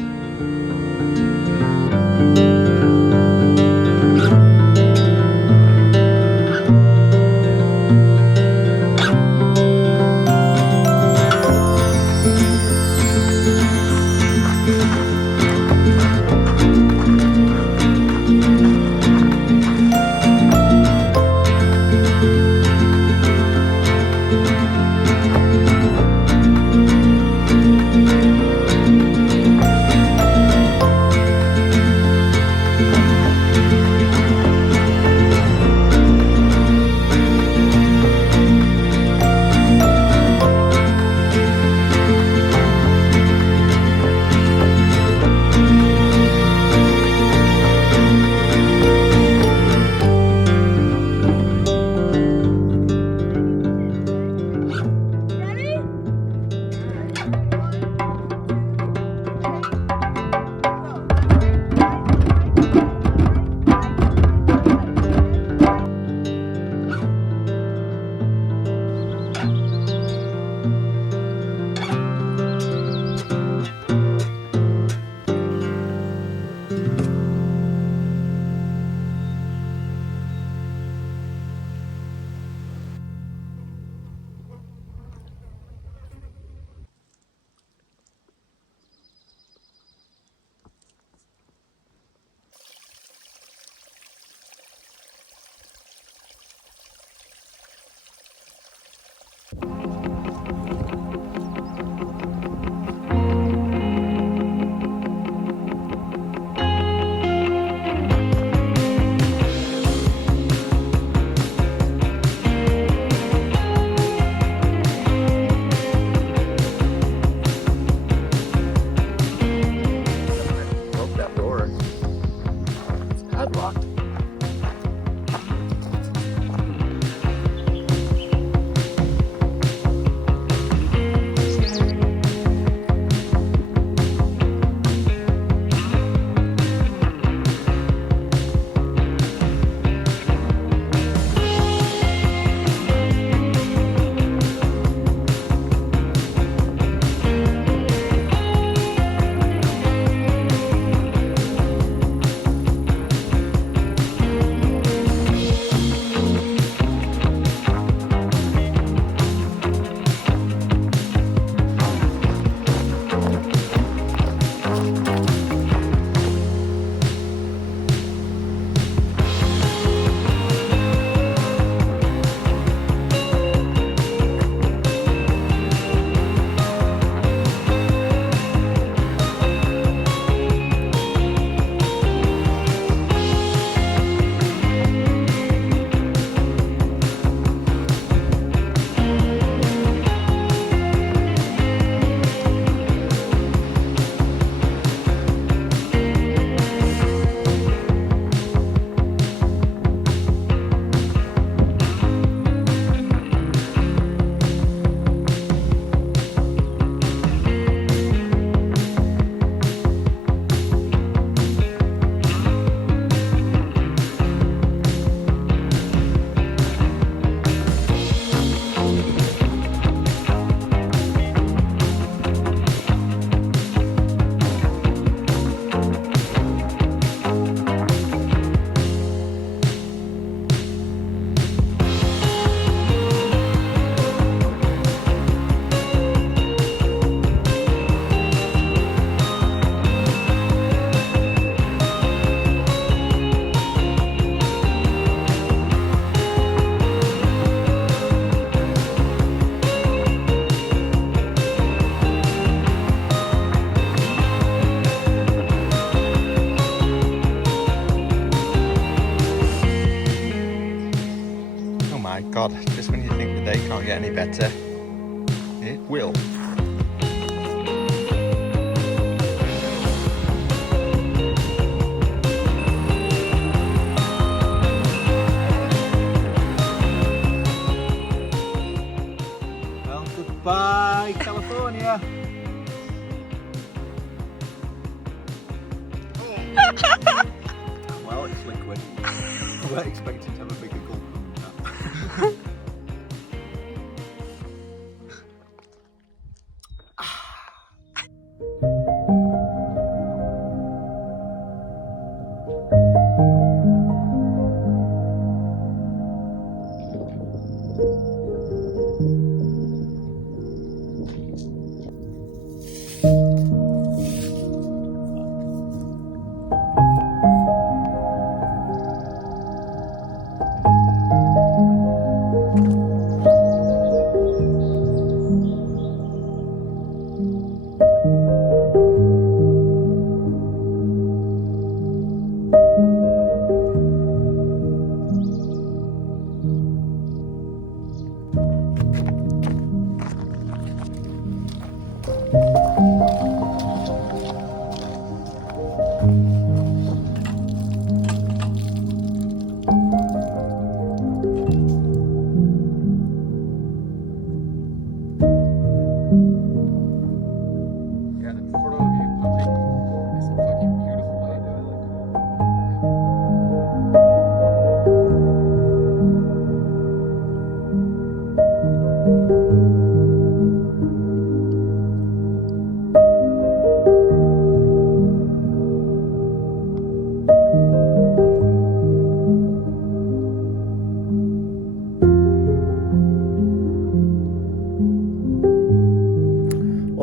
just when you think the day can't get any better, it will. Well, goodbye, California. Well, it's liquid. I weren't expecting to have a bigger gulp than that.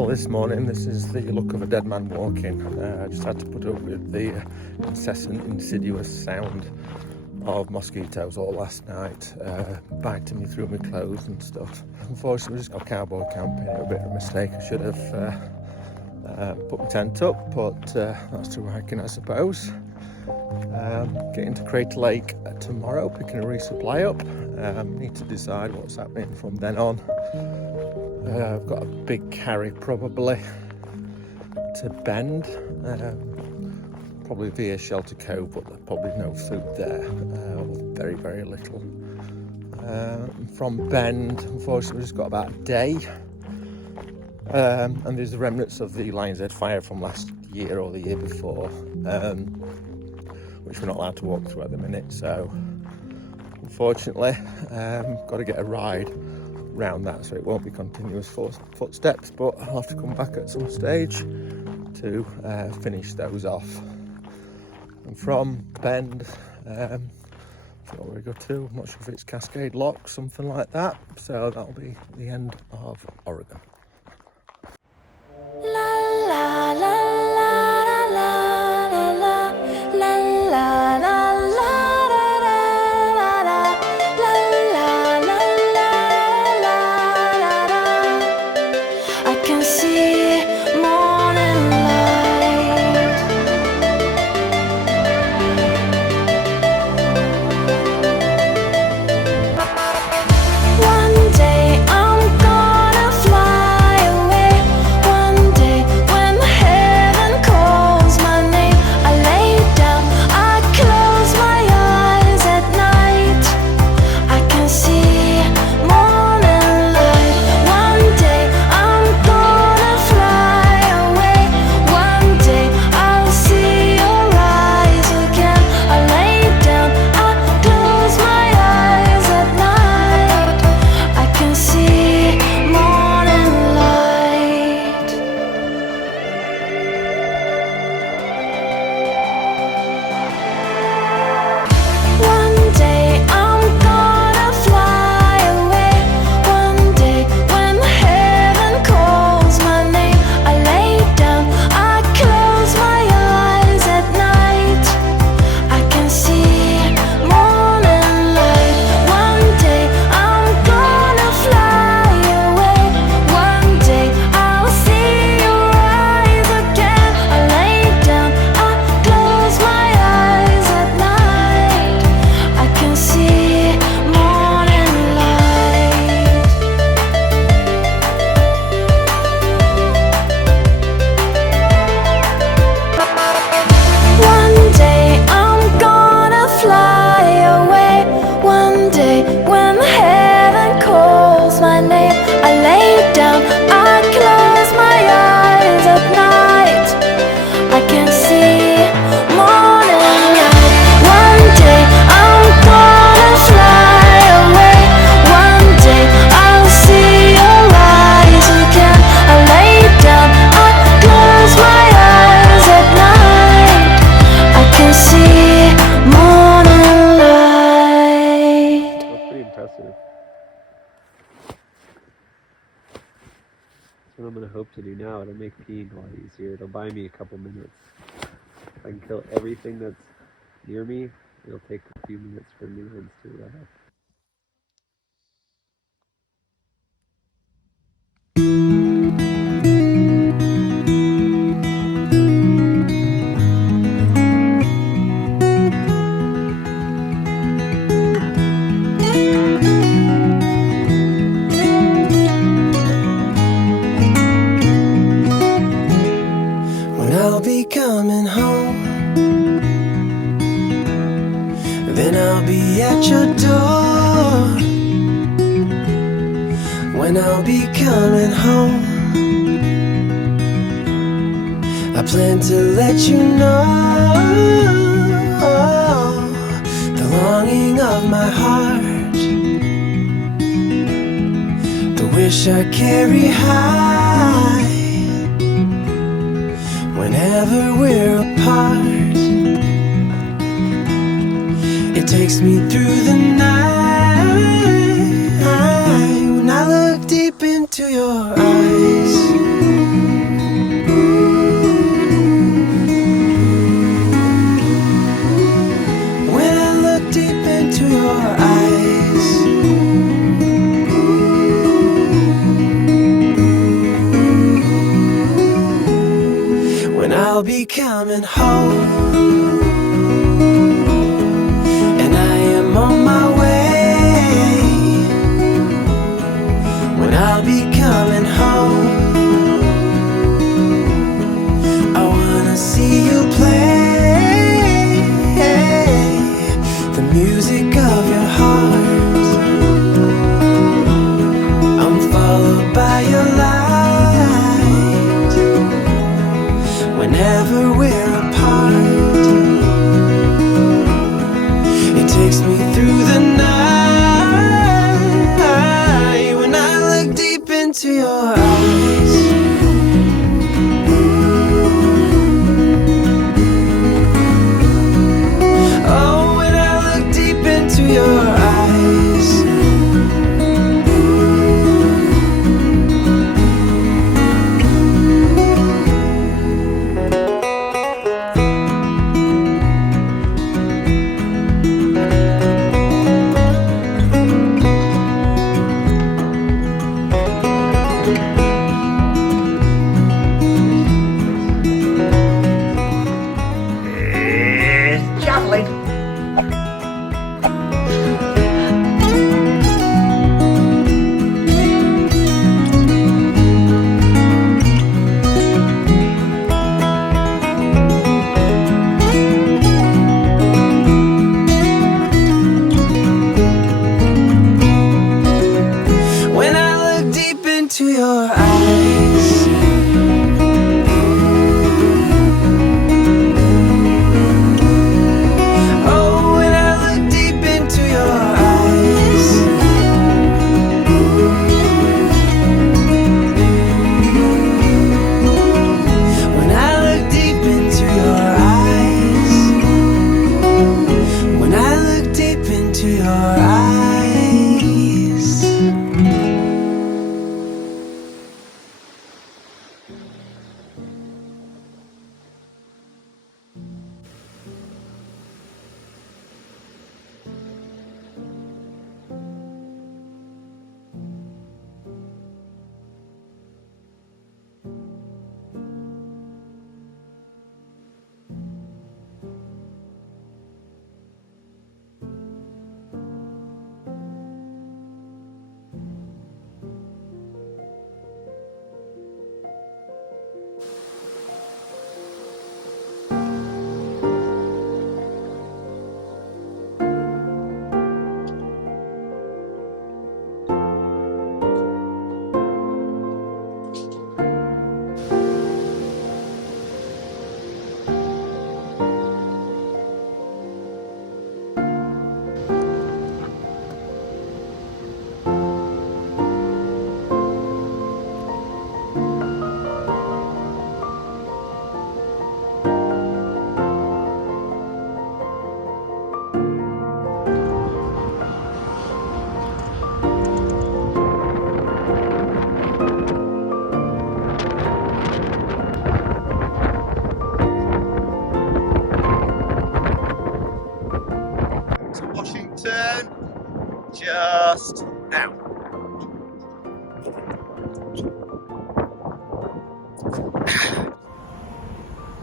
This morning, this is the look of a dead man walking. I just had to put up with the incessant, insidious sound of mosquitoes all last night, biting me through my clothes and stuff. Unfortunately, we just got cowboy camping. It was a bit of a mistake. I should have put my tent up, but that's Thru-hiking, I suppose. Getting to Crater Lake tomorrow, picking a resupply up. Need to decide what's happening from then on. I've got a big carry probably to Bend, probably via Shelter Cove, but there's probably no food there, or very, very little. From Bend, unfortunately, we've just got about a day, and there's the remnants of the Lion's Head fire from last year or the year before, which we're not allowed to walk through at the minute, so unfortunately, got to get a ride round that, so it won't be continuous footsteps, but I'll have to come back at some stage to finish those off. And from Bend, I forgot where we go to, I'm not sure if it's Cascade Lock, something like that, so that'll be the end of Oregon. When the heaven calls my name, I lay down, I close That's what I'm gonna hope to do now. It'll make peeing a lot easier. It'll buy me a couple minutes. If I can kill everything that's near me, it'll take a few minutes for new ones to arrive. I'll be coming home, then I'll be at your door. When I'll be coming home, I plan to let you know the longing of my heart, the wish I carry high. Whenever we're apart, it takes me through the night. When I look deep into your eyes, when I look deep into your eyes, I'll be coming home, and I am on my way. When I'll be coming home, I wanna see you play the music of your heart. I'm followed by your light. Whenever we're apart,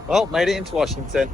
Well, made it into Washington.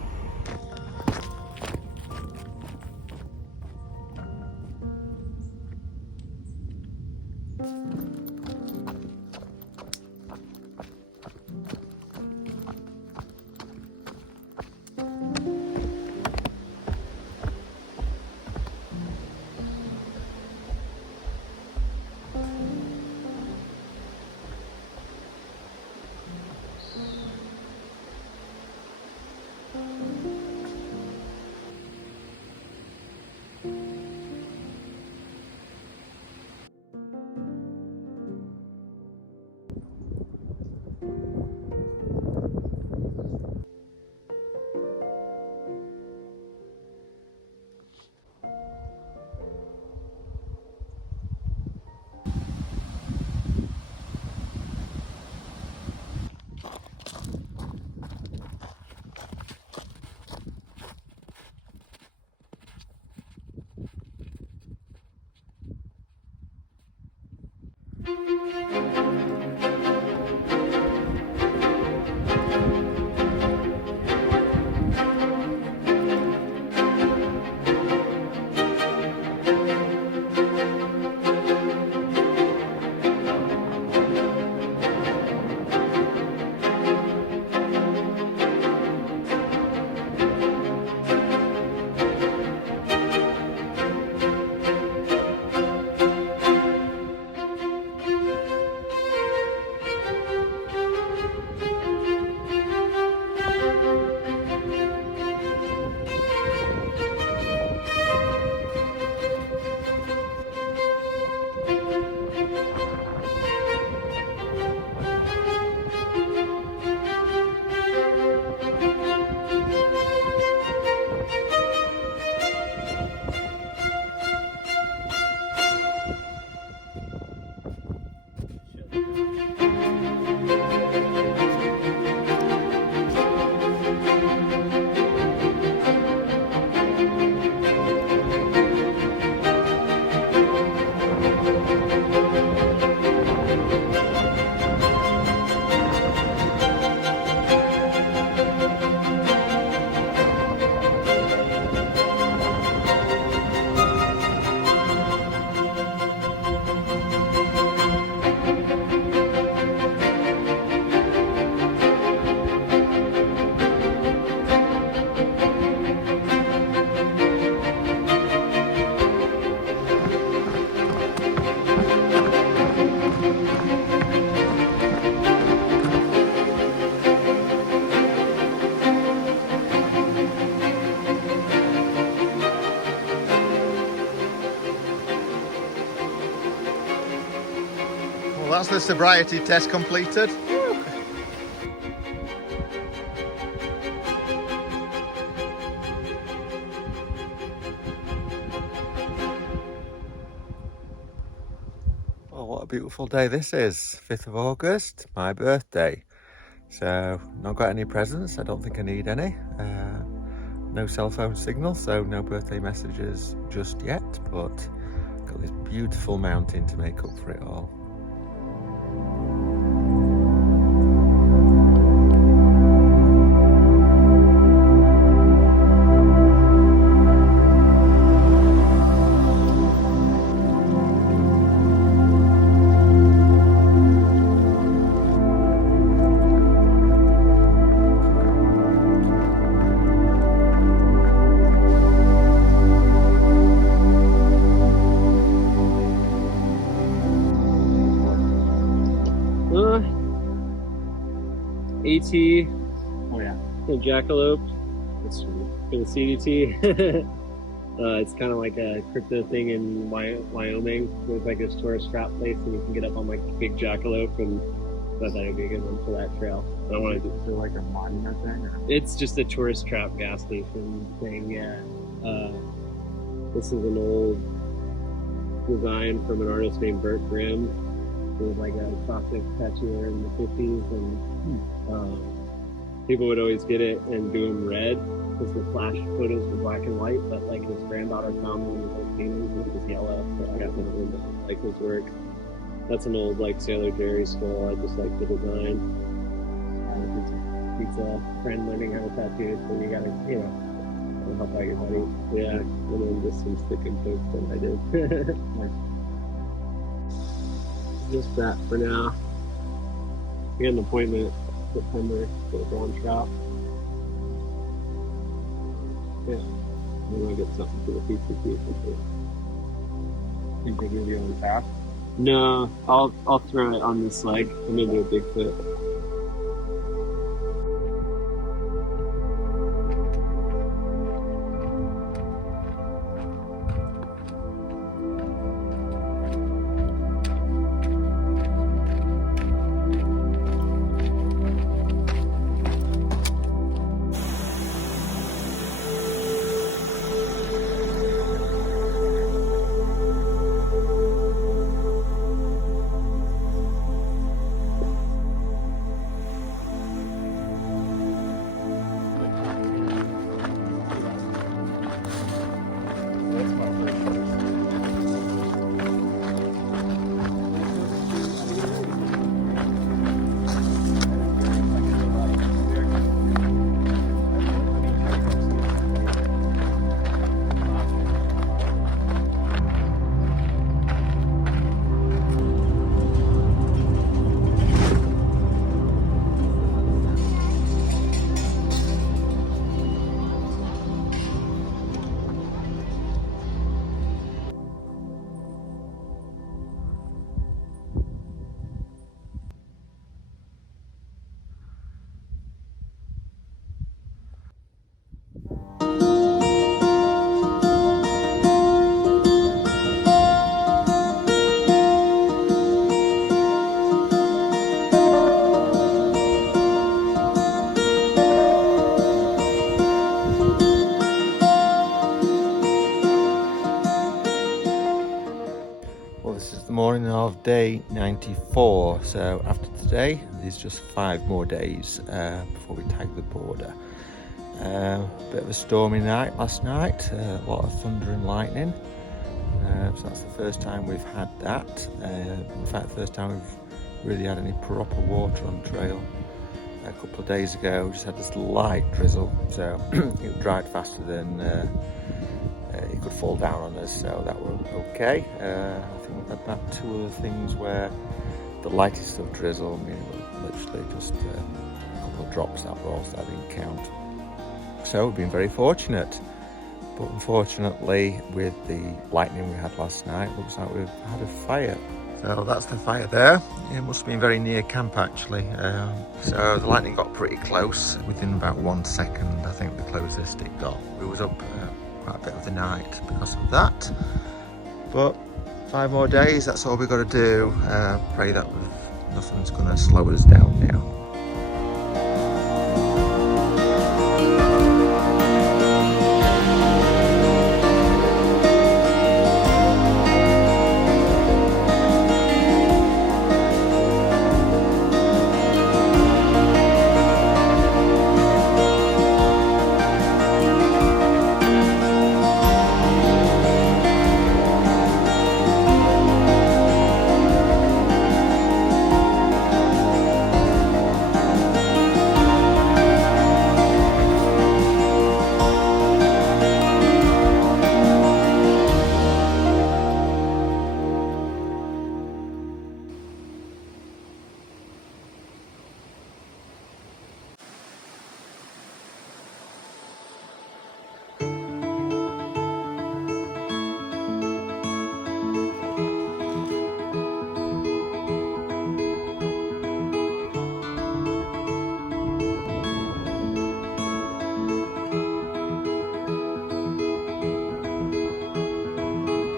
Well, that's the sobriety test completed. Oh, what a beautiful day this is. 5th of August, my birthday. So, not got any presents. I don't think I need any. No cell phone signal, so no birthday messages just yet, but got this beautiful mountain to make up for it all. AT, oh yeah, the Jackalope, that's true. For the CDT, it's kind of like a crypto thing in Wyoming. There's like this tourist trap place, and you can get up on like the big Jackalope, and I thought it'd be a good one for that trail. I want to do so like a monument thing. Or? It's just a tourist trap gas station thing. Yeah. This is an old design from an artist named Burt Grimm. It was like a classic tattooer in the 50s, and people would always get it and do them red because the flash photos were black and white, but like his granddaughter found one of those paintings and it was yellow, so I got to like his work. That's an old like Sailor Jerry skull. I just like the design. he's a friend learning how to tattoo, so you gotta, help out your buddy. Yeah, and then just some stick and poke that I did. Just that for now. We got an appointment September for the bronze shop. Yeah, and then I'll get something for the PCT for sure. You think you'll be on the path? No, I'll throw it on this leg. I'm gonna do a Bigfoot. Morning of day 94, so after today there's just 5 more days before we tag the border. Bit of a stormy night last night, a lot of thunder and lightning, so that's the first time we've had that. In fact, the first time we've really had any proper water on trail. A couple of days ago we just had this light drizzle, so it dried faster than it could fall down on us, so that was okay. I think we've had about 2 other things where the lightest of drizzle, literally just a couple of drops that rolls that I didn't count. So we've been very fortunate, but unfortunately with the lightning we had last night, looks like we've had a fire. So that's the fire there. It must have been very near camp actually. So the lightning got pretty close. Within about 1 second, I think the closest it got. We was up quite a bit of the night because of that. But 5 more days, that's all we've got to do. Pray that nothing's going to slow us down now.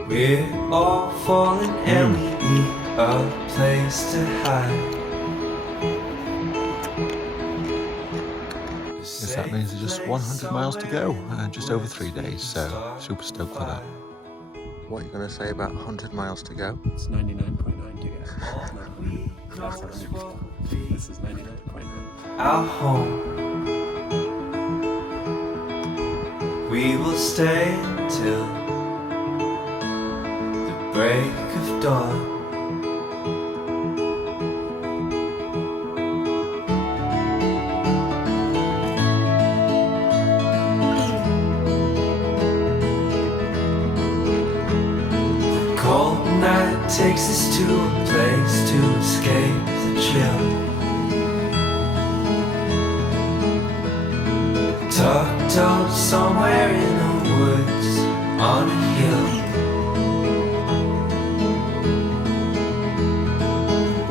We're all falling and we need a place to hide. Yes, that means there's just 100 miles to go, just over 3 days, so super stoked for that. What are you going to say about 100 miles to go? It's 99.9 to go. That's 100. This is 99.9. Our home. We will stay until the break of dawn. takes us to a place to escape the chill. Tucked up somewhere in the woods on a hill.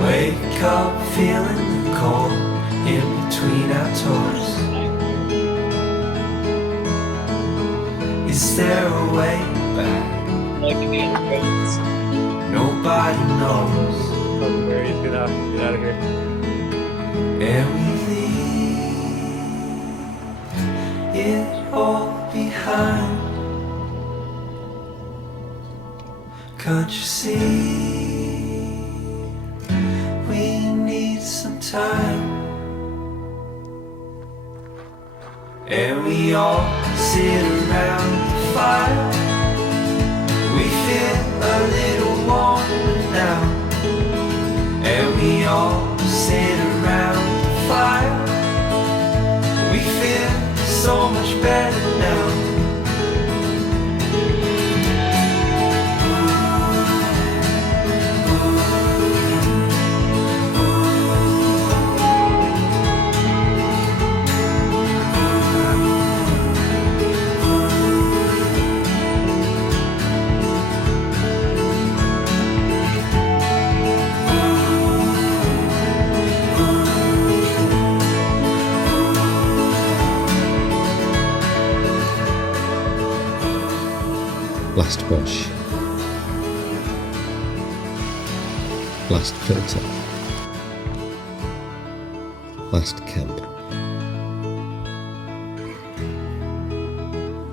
Wake up feeling the cold in between our toes. Is there a way back? Nobody knows. Get out of here. And we leave it all behind. Can't you see? We need some time. And we all sit around the fire. We feel a little warmer now. And we all sit around the fire. We feel so much better now. Last wash. Last filter. Last camp.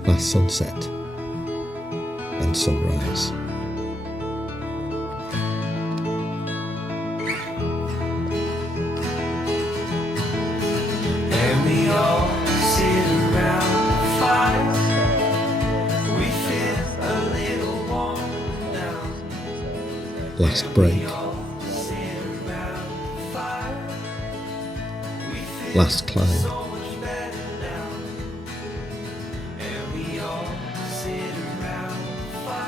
Last sunset and sunrise. And we all sit around the fire. We feel a little warm now. Last break. Last climb.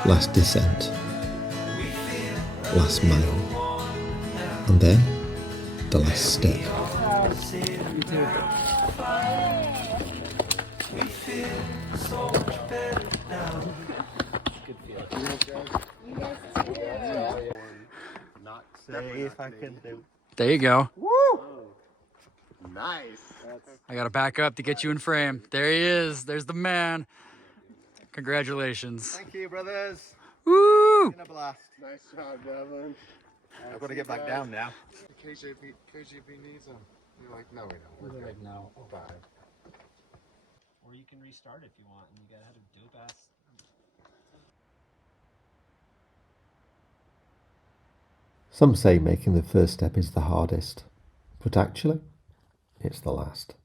Last descent. Last mile. And then the last step. There you go. Nice. I gotta back up to get you in frame. There he is. There's the man. Congratulations. Thank you, brothers. Woo! Been a blast. Nice job, Gavin. I've got to get back down now. KJP needs them. You're like, no, we don't. We're like, no. Bye. Or you can restart if you want, and you gotta have a dope ass. Some say making the first step is the hardest, but actually, it's the last.